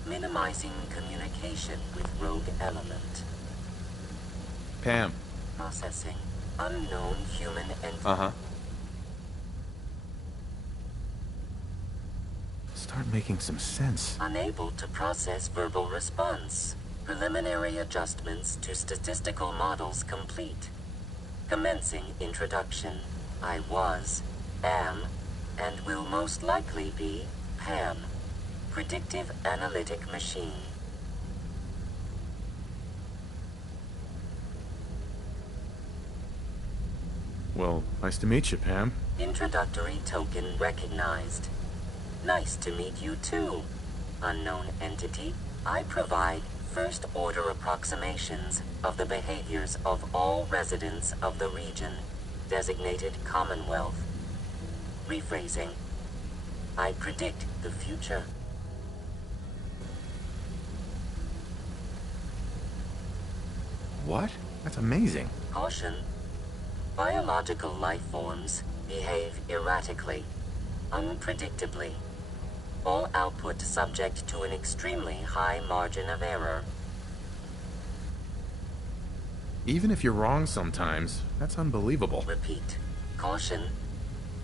Minimizing communication with rogue element. Pam. Processing. Unknown human entity. Uh-huh. Start making some sense. Unable to process verbal response. Preliminary adjustments to statistical models complete. Commencing introduction. I was, am, and will most likely be Pam. Predictive analytic machine. Well, nice to meet you, Pam. Introductory token recognized. Nice to meet you too, unknown entity. I provide first-order approximations of the behaviors of all residents of the region, designated Commonwealth. Rephrasing. I predict the future. What? That's amazing. Caution. Biological life forms behave erratically, unpredictably. All output subject to an extremely high margin of error. Even if you're wrong sometimes, that's unbelievable. Repeat. Caution.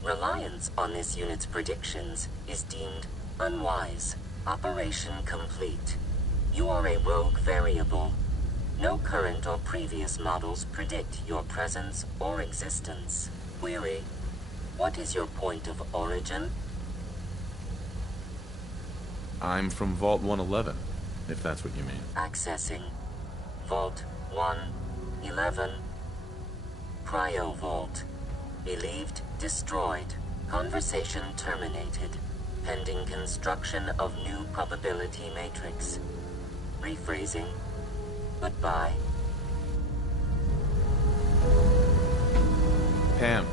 Reliance on this unit's predictions is deemed unwise. Operation complete. You are a rogue variable. No current or previous models predict your presence or existence. Query. What is your point of origin? I'm from Vault 111, if that's what you mean. Accessing Vault 111. Cryo Vault. Believed destroyed. Conversation terminated. Pending construction of new probability matrix. Rephrasing. Goodbye. Pam.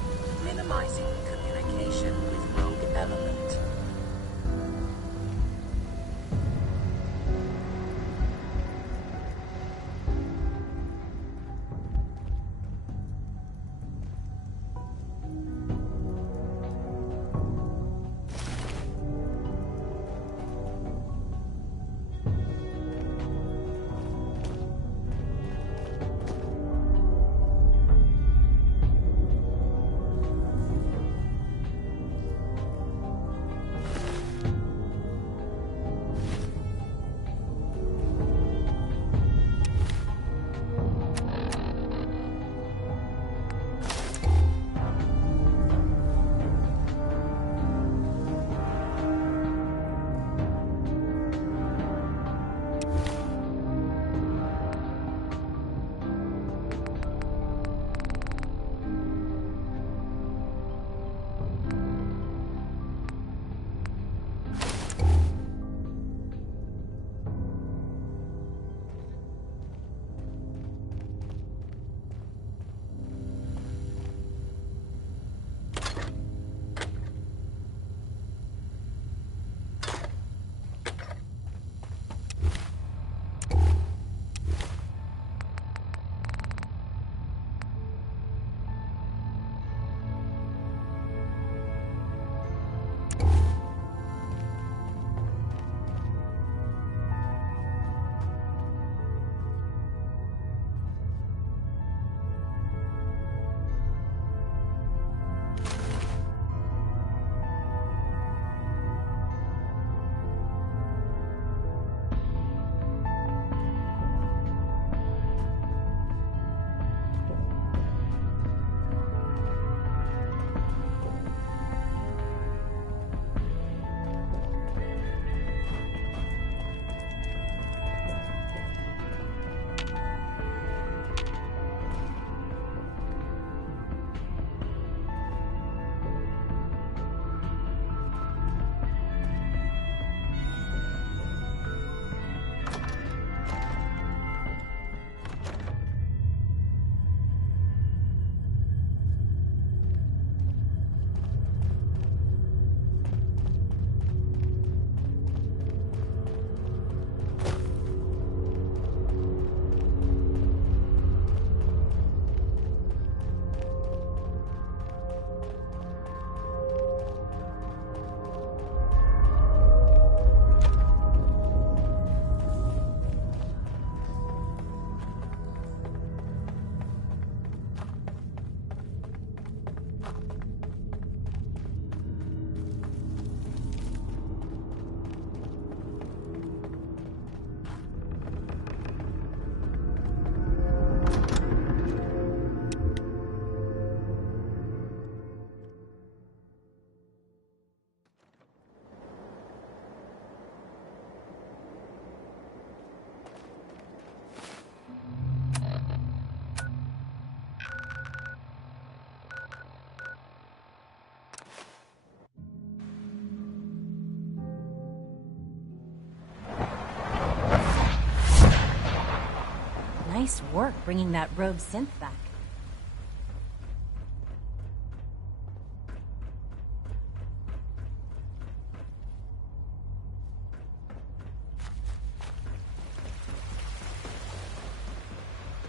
Minimizing communication with rogue element. Nice work bringing that rogue synth back.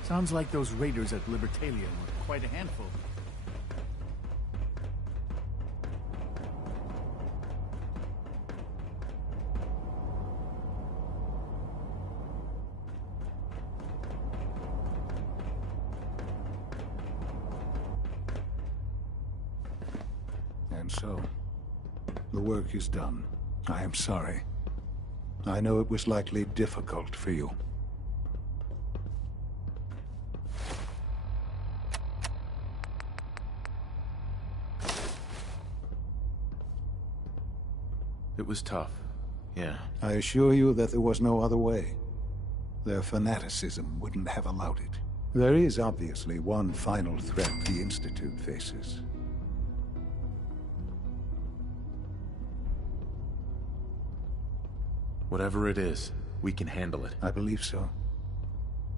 Sounds like those raiders at Libertalia were quite a handful. And so, the work is done. I am sorry. I know it was likely difficult for you. It was tough. Yeah. I assure you that there was no other way. Their fanaticism wouldn't have allowed it. There is obviously one final threat the Institute faces. Whatever it is, we can handle it. I believe so.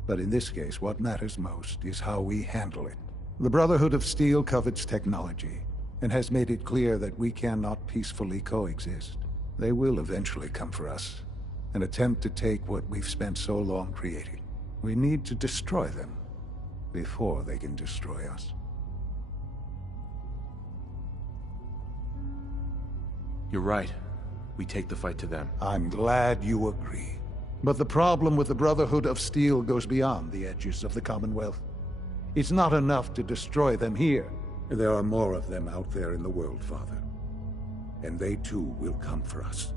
But in this case, what matters most is how we handle it. The Brotherhood of Steel covets technology, and has made it clear that we cannot peacefully coexist. They will eventually come for us, and attempt to take what we've spent so long creating. We need to destroy them before they can destroy us. You're right. We take the fight to them. I'm glad you agree. But the problem with the Brotherhood of Steel goes beyond the edges of the Commonwealth. It's not enough to destroy them here. There are more of them out there in the world, Father. And they too will come for us.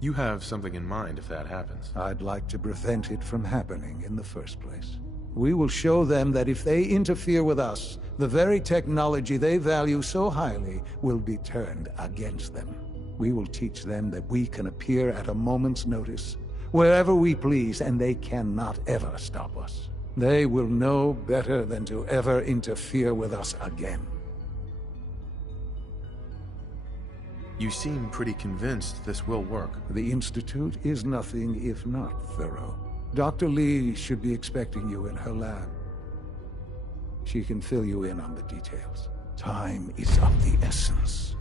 You have something in mind if that happens. I'd like to prevent it from happening in the first place. We will show them that if they interfere with us, the very technology they value so highly will be turned against them. We will teach them that we can appear at a moment's notice, wherever we please, and they cannot ever stop us. They will know better than to ever interfere with us again. You seem pretty convinced this will work. The Institute is nothing if not thorough. Dr. Lee should be expecting you in her lab. She can fill you in on the details. Time is of the essence.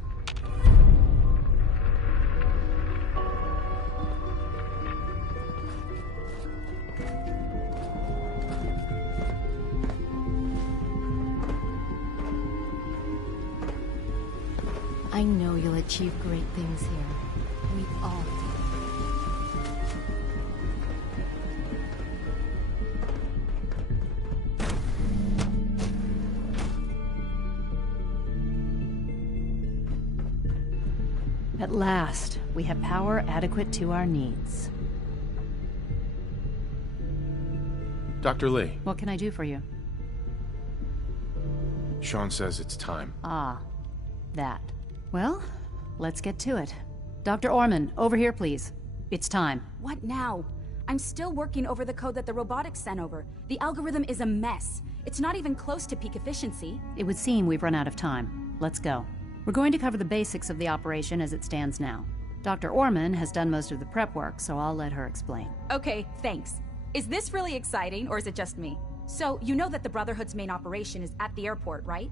I know you'll achieve great things here. We all do. At last, we have power adequate to our needs. Dr. Lee. What can I do for you? Sean says it's time. Ah, that. Well, let's get to it. Dr. Orman, over here, please. It's time. What now? I'm still working over the code that the robotics sent over. The algorithm is a mess. It's not even close to peak efficiency. It would seem we've run out of time. Let's go. We're going to cover the basics of the operation as it stands now. Dr. Orman has done most of the prep work, so I'll let her explain. Okay, thanks. Is this really exciting, or is it just me? So, you know that the Brotherhood's main operation is at the airport, right?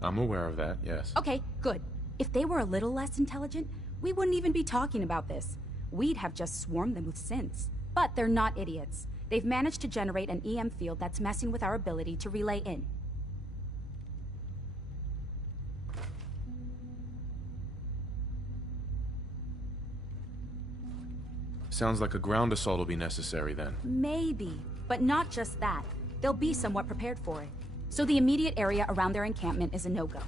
I'm aware of that, yes. Okay, good. If they were a little less intelligent, we wouldn't even be talking about this. We'd have just swarmed them with synths. But they're not idiots. They've managed to generate an EM field that's messing with our ability to relay in. Sounds like a ground assault will be necessary then. Maybe, but not just that. They'll be somewhat prepared for it. So the immediate area around their encampment is a no-go.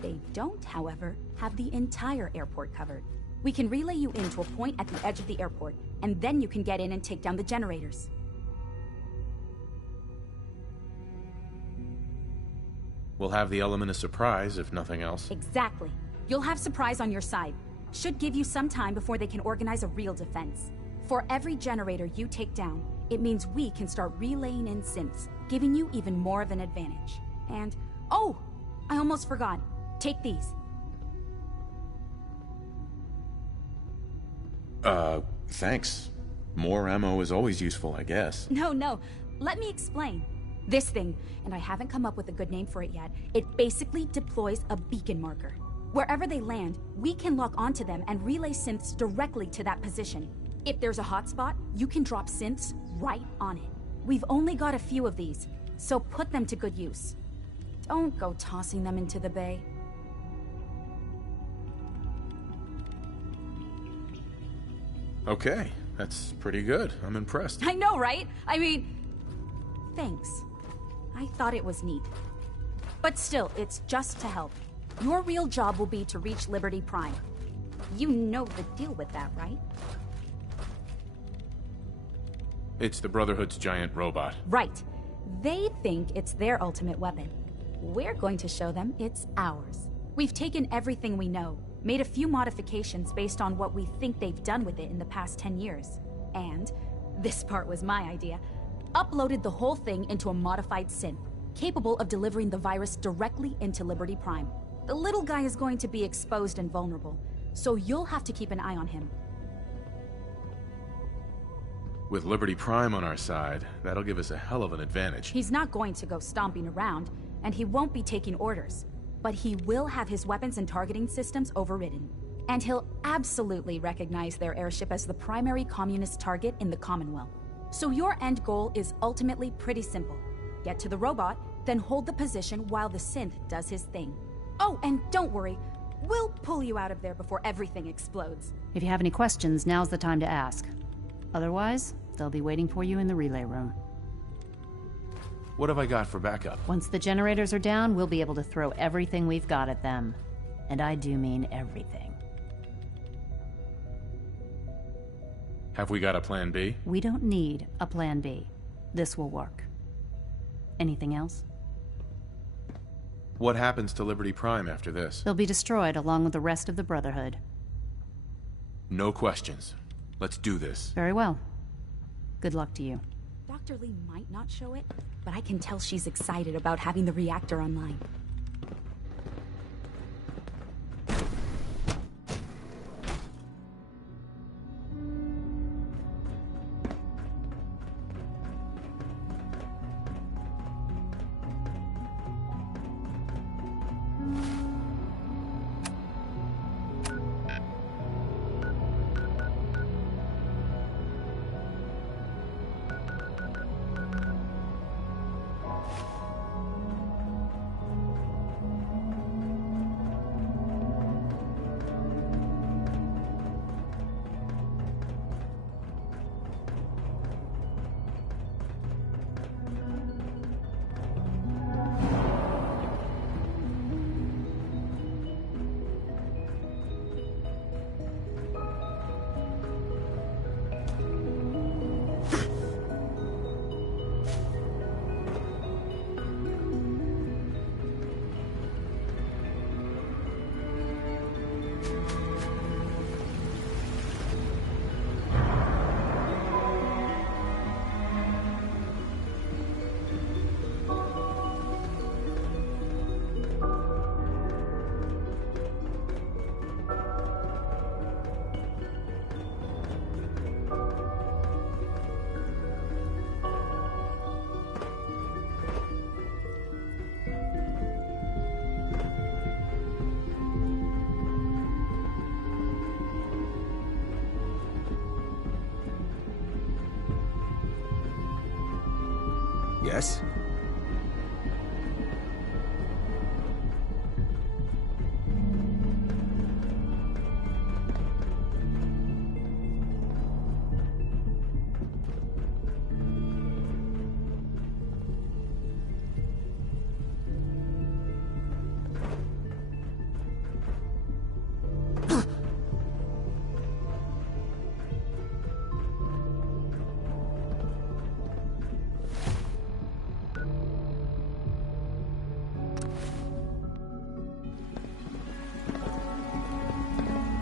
They don't, however, have the entire airport covered. We can relay you into a point at the edge of the airport, and then you can get in and take down the generators. We'll have the element of surprise, if nothing else. Exactly. You'll have surprise on your side. Should give you some time before they can organize a real defense. For every generator you take down, it means we can start relaying in synths, giving you even more of an advantage. And, oh! I almost forgot. Take these. Thanks. More ammo is always useful, I guess. No. Let me explain. This thing, and I haven't come up with a good name for it yet, it basically deploys a beacon marker. Wherever they land, we can lock onto them and relay synths directly to that position. If there's a hotspot, you can drop synths right on it. We've only got a few of these, so put them to good use. Don't go tossing them into the bay. Okay, that's pretty good. I'm impressed. I know, right? I mean, thanks. I thought it was neat. But still, it's just to help. Your real job will be to reach Liberty Prime. You know the deal with that, right? It's the Brotherhood's giant robot. Right. They think it's their ultimate weapon. We're going to show them it's ours. We've taken everything we know, made a few modifications based on what we think they've done with it in the past 10 years. And, this part was my idea, uploaded the whole thing into a modified synth, capable of delivering the virus directly into Liberty Prime. The little guy is going to be exposed and vulnerable, so you'll have to keep an eye on him. With Liberty Prime on our side, that'll give us a hell of an advantage. He's not going to go stomping around, and he won't be taking orders. But he will have his weapons and targeting systems overridden. And he'll absolutely recognize their airship as the primary communist target in the Commonwealth. So your end goal is ultimately pretty simple. Get to the robot, then hold the position while the synth does his thing. Oh, and don't worry, we'll pull you out of there before everything explodes. If you have any questions, now's the time to ask. Otherwise, they'll be waiting for you in the relay room. What have I got for backup? Once the generators are down, we'll be able to throw everything we've got at them. And I do mean everything. Have we got a plan B? We don't need a plan B. This will work. Anything else? What happens to Liberty Prime after this? They'll be destroyed along with the rest of the Brotherhood. No questions. Let's do this. Very well. Good luck to you. Dr. Lee might not show it, but I can tell she's excited about having the reactor online. Yes?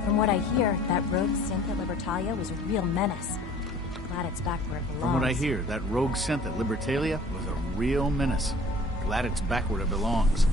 From what I hear, that rogue synth at Libertalia was a real menace. Glad it's back where it belongs. From what I hear, that rogue synth at Libertalia was a real menace. Glad it's back where it belongs.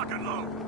Lock and load.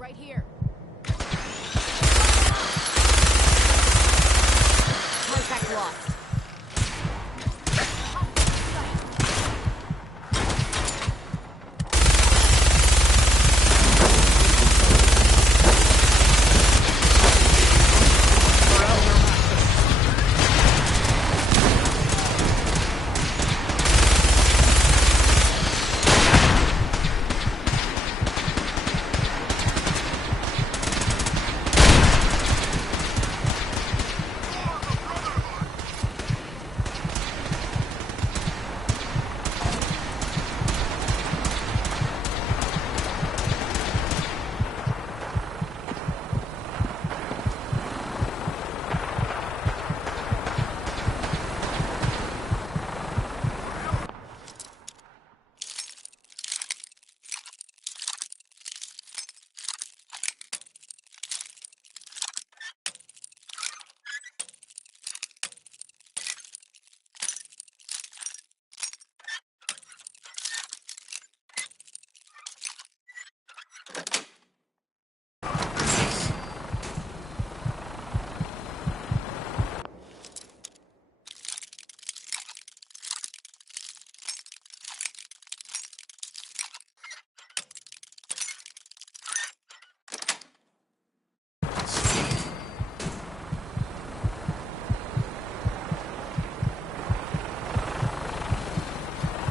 Right here.